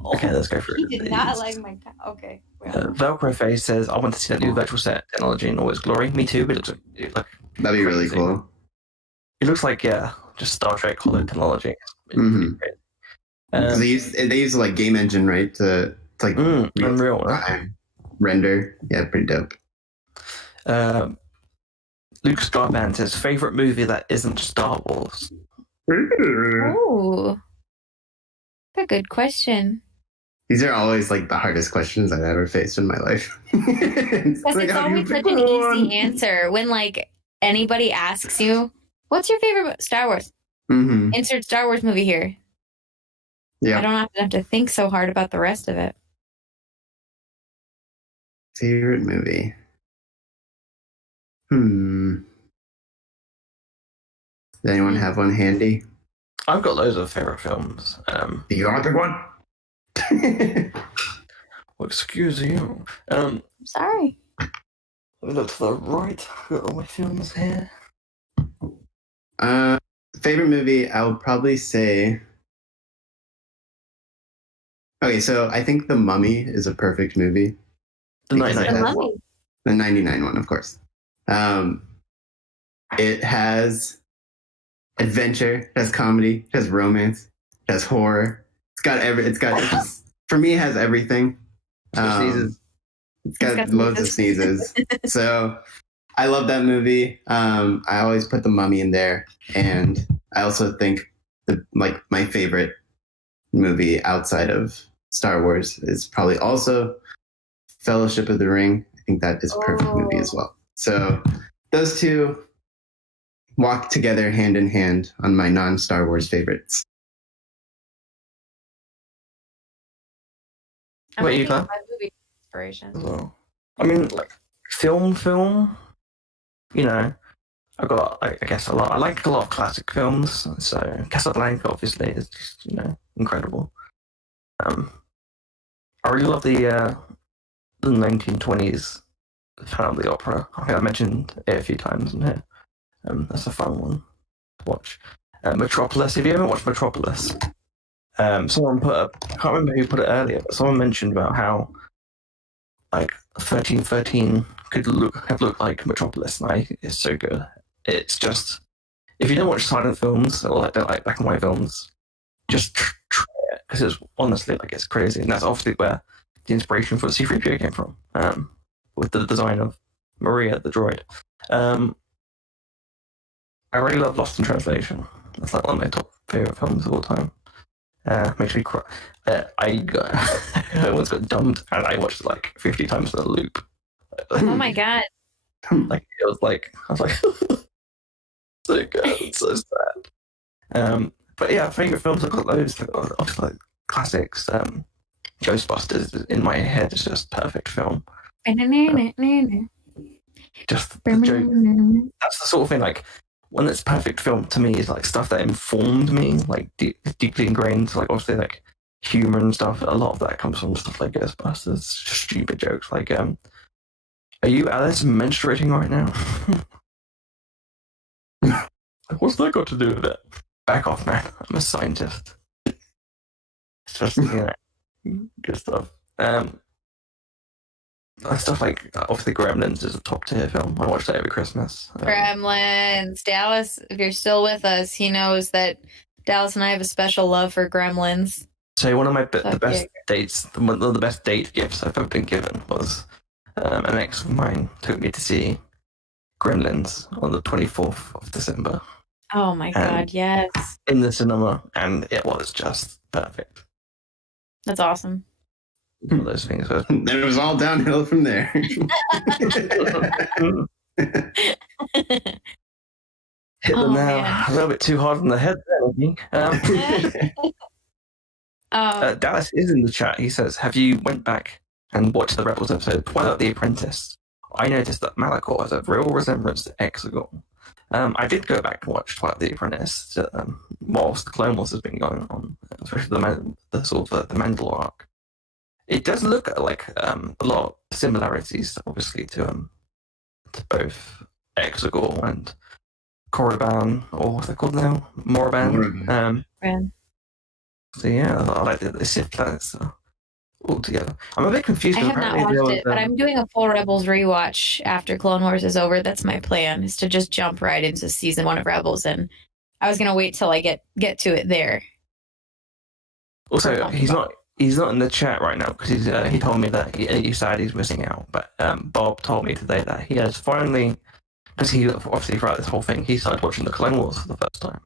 Okay, let's go through He it. did not like my... Okay. Well. Velcro Face says, I want to see that new virtual set technology in all its glory. Me too, but it looks That'd be really cool. It looks like, just Star Trek holo technology. It's Mm-hmm. pretty great. They use like game engine, right? To like Unreal render. Yeah, pretty dope. Luke Scarpan says, favorite movie that isn't Star Wars. Oh, that's a good question. These are always like the hardest questions I've ever faced in my life. Because it's always such an easy answer. When like anybody asks you, what's your favorite Star Wars? Mm-hmm. Insert Star Wars movie here. Yeah. I don't have to think so hard about the rest of it. Favorite movie? Does anyone have one handy? I've got loads of favorite films. You got the one? Well, excuse you. I'm sorry. Let me look to the right. I've got all my films here. Favorite movie, I would probably say... Okay, so I think The Mummy is a perfect movie. The 99 one. The 99 one, of course. It has adventure, it has comedy, it has romance, it has horror. For me, it has everything. Sneezes. It's got loads of sneezes. So I love that movie. I always put The Mummy in there. And I also think my favorite movie outside of Star Wars is probably also Fellowship of the Ring. I think that is a perfect movie as well. So those two walk together hand in hand on my non-Star Wars favorites. What you got? Movie inspiration. Well, I mean, like film. You know, I guess a lot. I like a lot of classic films. So Casablanca, obviously, is just incredible. I really love the 1920s Phantom of the Opera. I think I mentioned it a few times in here. That's a fun one to watch. Metropolis. If you haven't watched Metropolis, someone I can't remember who put it earlier, but someone mentioned about how like 1313 could have looked like Metropolis, and it's so good. It's just, if you don't watch silent films or like black and white films, just try it, because it's honestly it's crazy, and that's obviously where the inspiration for C-3PO came from, with the design of Maria the droid. I really love Lost in Translation. That's like one of my top favorite films of all time. Makes me cry. I once got dumped and I watched it 50 times in a loop. Oh my god! I was like, so good, it's so sad. But yeah, favorite films, I've got loads. Obviously, classics. Ghostbusters in my head is just perfect film. Just the joke. That's the sort of thing. When it's perfect film to me is stuff that informed me, deeply ingrained. Obviously humor and stuff. A lot of that comes from stuff like Ghostbusters. Stupid jokes are you, Alice, menstruating right now? What's that got to do with it? Back off, man. I'm a scientist. It's just, good stuff. Stuff obviously Gremlins is a top tier film. I watch that every Christmas. Gremlins. Dallas, if you're still with us, he knows that Dallas and I have a special love for Gremlins. So one of my the best dates, one of the best date gifts I've ever been given was an ex of mine took me to see Gremlins on the 24th of December. Oh my god, yes. In the cinema, and it was just perfect. That's awesome. One of those things. Then it was all downhill from there. Hit the nail a little bit too hard on the head there. Dallas is in the chat. He says, have you went back and watched the Rebels episode Twilight the Apprentice? I noticed that Malachor has a real resemblance to Exegol. I did go back and watch Twilight the Apprentice whilst the Clone Wars has been going on, especially the Mandalore arc. It does look like a lot of similarities, obviously, to both Exegol and Korriban, or what's they called now? Moraban. So yeah, I like the Sith planets all together. I'm a bit confused. I have not watched it, but I'm doing a full Rebels rewatch after Clone Wars is over. That's my plan, is to just jump right into season 1 of Rebels, and I was gonna wait till I get to it there. Also, he's not in the chat right now because he told me that he sad he's missing out. But Bob told me today that he has finally, because he obviously throughout this whole thing he started watching the Clone Wars for the first time,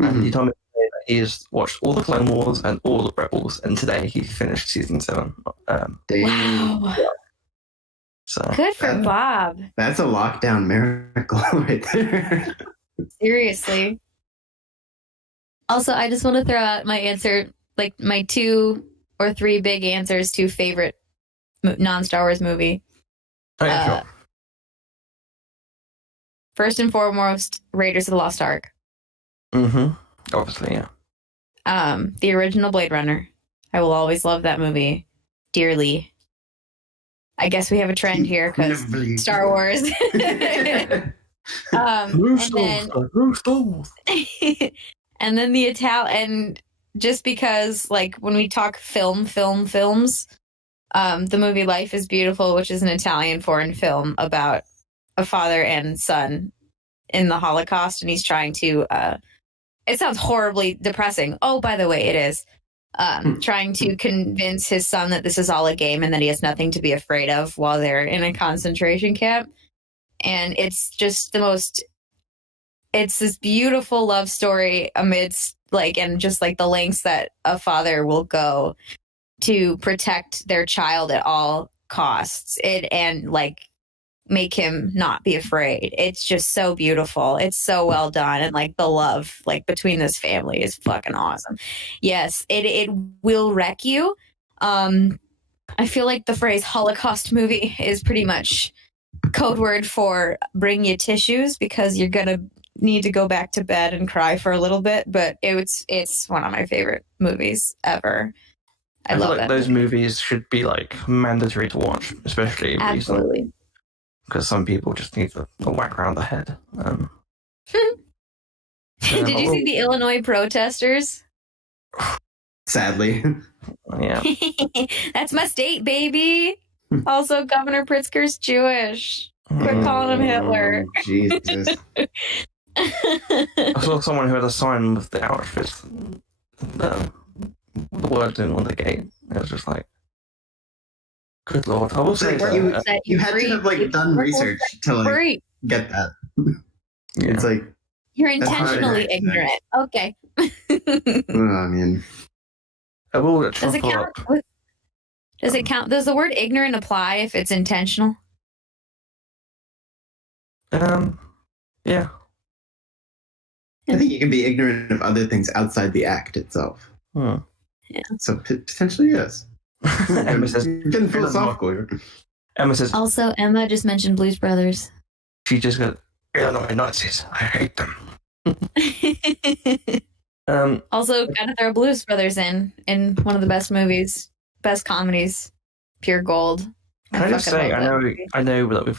and he told me today that he has watched all the Clone Wars and all the Rebels, and today he finished season 7. Wow! So good for Bob. That's a lockdown miracle right there. Seriously. Also, I just want to throw out my answer, like my 2 or 3 big answers to favorite non-Star Wars movie. Oh, yeah, sure. First and foremost, Raiders of the Lost Ark. Obviously, yeah. The original Blade Runner. I will always love that movie dearly. I guess we have a trend here because Star Wars. And then the and just because, like, when we talk films, the movie Life is Beautiful, which is an Italian foreign film about a father and son in the Holocaust, and he's trying to it sounds horribly depressing. Oh, by the way, it is. Trying to convince his son that this is all a game and that he has nothing to be afraid of while they're in a concentration camp. And it's just it's this beautiful love story amidst, like, and just like the lengths that a father will go to protect their child at all costs. And like make him not be afraid. It's just so beautiful. It's so well done. And like the love like between this family is fucking awesome. Yes, it will wreck you. I feel like the phrase Holocaust movie is pretty much code word for bring you tissues, because you're gonna need to go back to bed and cry for a little bit. But it's one of my favorite movies ever. I love feel like those movies should be like mandatory to watch, especially absolutely, because some people just need a whack around the head. Did you see the Illinois protesters? Sadly. Yeah. That's my state, baby. Also, Governor Pritzker's Jewish. Quit calling him Hitler. Jesus. I saw someone who had a sign with the Auschwitz, the words in on the gate. It was just like, good lord. I will say you had to have like done research to like get that. Yeah. It's like you're intentionally ignorant. Okay. I mean, does it count? Does it count? Does the word ignorant apply if it's intentional? Yeah. I think you can be ignorant of other things outside the act itself. Yeah. So potentially, yes. Emma says, getting philosophical. Emma says, also, Emma just mentioned Blues Brothers. She just goes, Illinois Nazis. I hate them. Also, gotta throw Blues Brothers in one of the best movies, best comedies, pure gold. Can I just say, I know that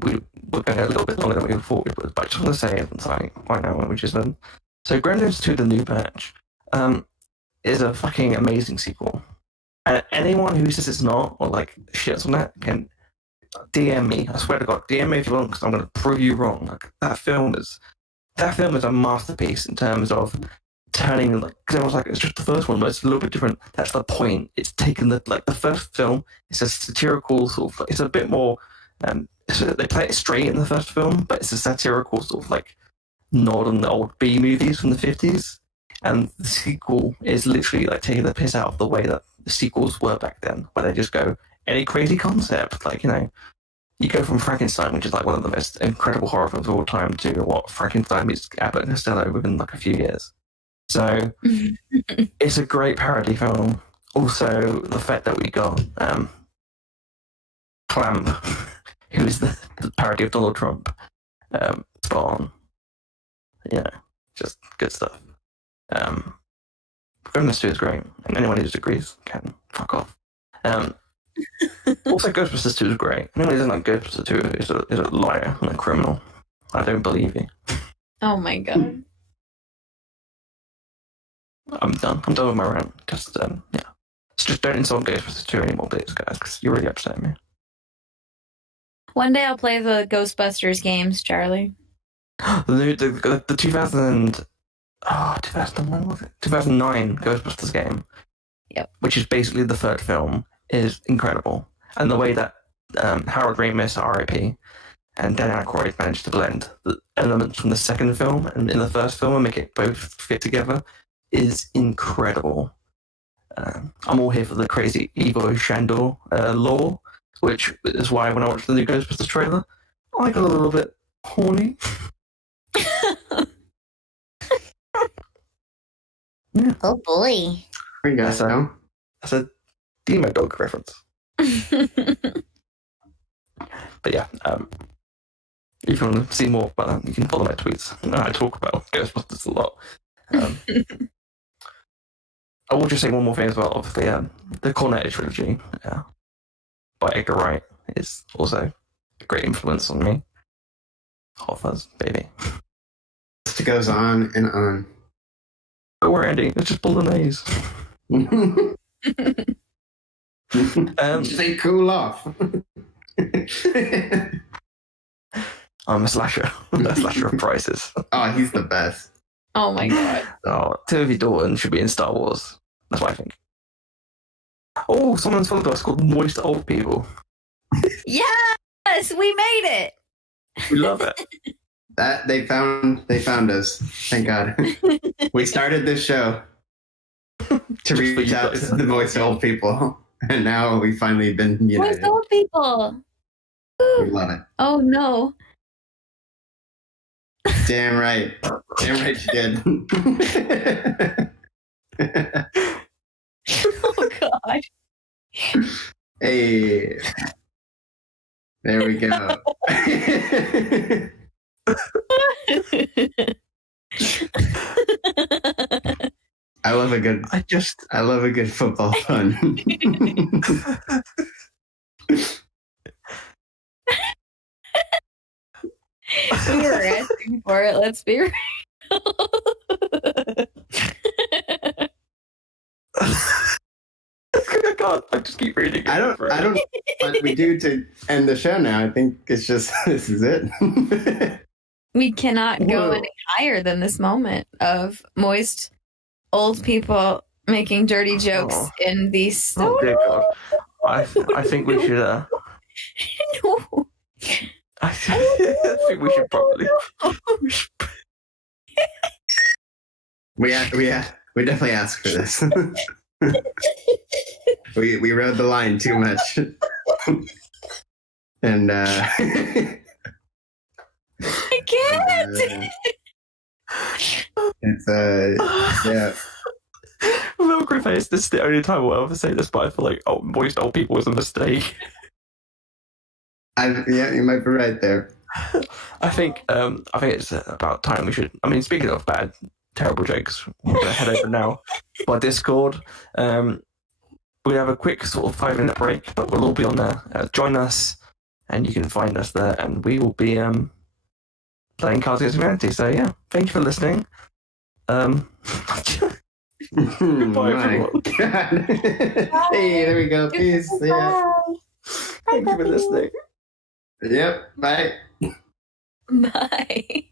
we're going a little bit longer than we thought we would, but I just want to say it right now, which is so Gremlins 2: The New Batch is a fucking amazing sequel. And anyone who says it's not, or like shits on that, can DM me. I swear to God, DM me if you want, because I'm going to prove you wrong. Like, that film is a masterpiece in terms of turning, like, because everyone's like, it's just the first one, but it's a little bit different. That's the point. It's taken the first film. It's a satirical sort of. It's a bit more. They play it straight in the first film, but it's a satirical sort of like nod on the old B movies from the 50s. And the sequel is literally like taking the piss out of the way that the sequels were back then, where they just go any crazy concept, like, you know, you go from Frankenstein, which is like one of the most incredible horror films of all time, to what Frankenstein meets Abbott and Costello within like a few years. So it's a great parody film. Also, the fact that we got Clamp, who is the parody of Donald Trump, spot on. Yeah, just good stuff. Gremlins 2 is great, and anyone who disagrees can fuck off. Also, Ghostbusters 2 is great. Anyone who doesn't like Ghostbusters 2 is a liar and a criminal. I don't believe you. Oh my god. I'm done. I'm done with my rant. Just yeah. So just don't insult Ghostbusters 2 anymore, please, guys, because you're really upsetting me. One day I'll play the Ghostbusters games, Charlie. The 2001 was it? 2009 Ghostbusters game. Yep. Which is basically the third film, is incredible, and the way that Harold Ramis, R.I.P., and Dan Aykroyd managed to blend the elements from the second film and in the first film and make it both fit together is incredible. I'm all here for the crazy Evo Shandor lore, which is why when I watched the new Ghostbusters trailer, I got a little bit horny. Yeah. Oh boy. We got so. That's a Demo Dog reference. But yeah, if you want to see more about that, you can follow my tweets. I talk about Ghostbusters a lot. I will just say one more thing as well. Obviously, the Cornetto trilogy by Edgar Wright is also a great influence on me. Hot Fuzz, baby. It goes on and on. But we're ending. It's just bolognese. Just say cool off. I'm a slasher. A slasher of prices. Oh, he's the best. Oh my god. Oh, Timothy Dalton should be in Star Wars. That's what I think. Oh, someone's followed us called Moist Old People. Yes, we made it. We love it. That they found us. Thank God. We started this show to reach out to the moist old people, and now we've finally been united. Moist old people. We love it. Oh no. Damn right. Damn right you did. Oh god. Hey. There we go. I love a good football fun. We were asking for it, let's be real. God, I just keep reading it. I don't know what we do to end the show now. I think it's just this is it. We cannot go any higher than this moment of moist old people making dirty jokes in these. Oh dear God! I think we should. No. I think we should probably. We definitely asked for this. we rode the line too much, and I can't. It's yeah. Well, Griffiths, this is the only time we'll ever say this, but I feel like moist old people was a mistake. Yeah, you might be right there. I think it's about time we should. I mean, speaking of bad, terrible jokes, we're gonna head over now by Discord. We have a quick sort of 5-minute break, but we'll all be on there. Join us, and you can find us there, and we will be playing Cards Against Humanity. So yeah, thank you for listening. Goodbye, everyone. Hey, there we go. Peace. Yeah. Thank you for listening. Yep. Bye. Bye.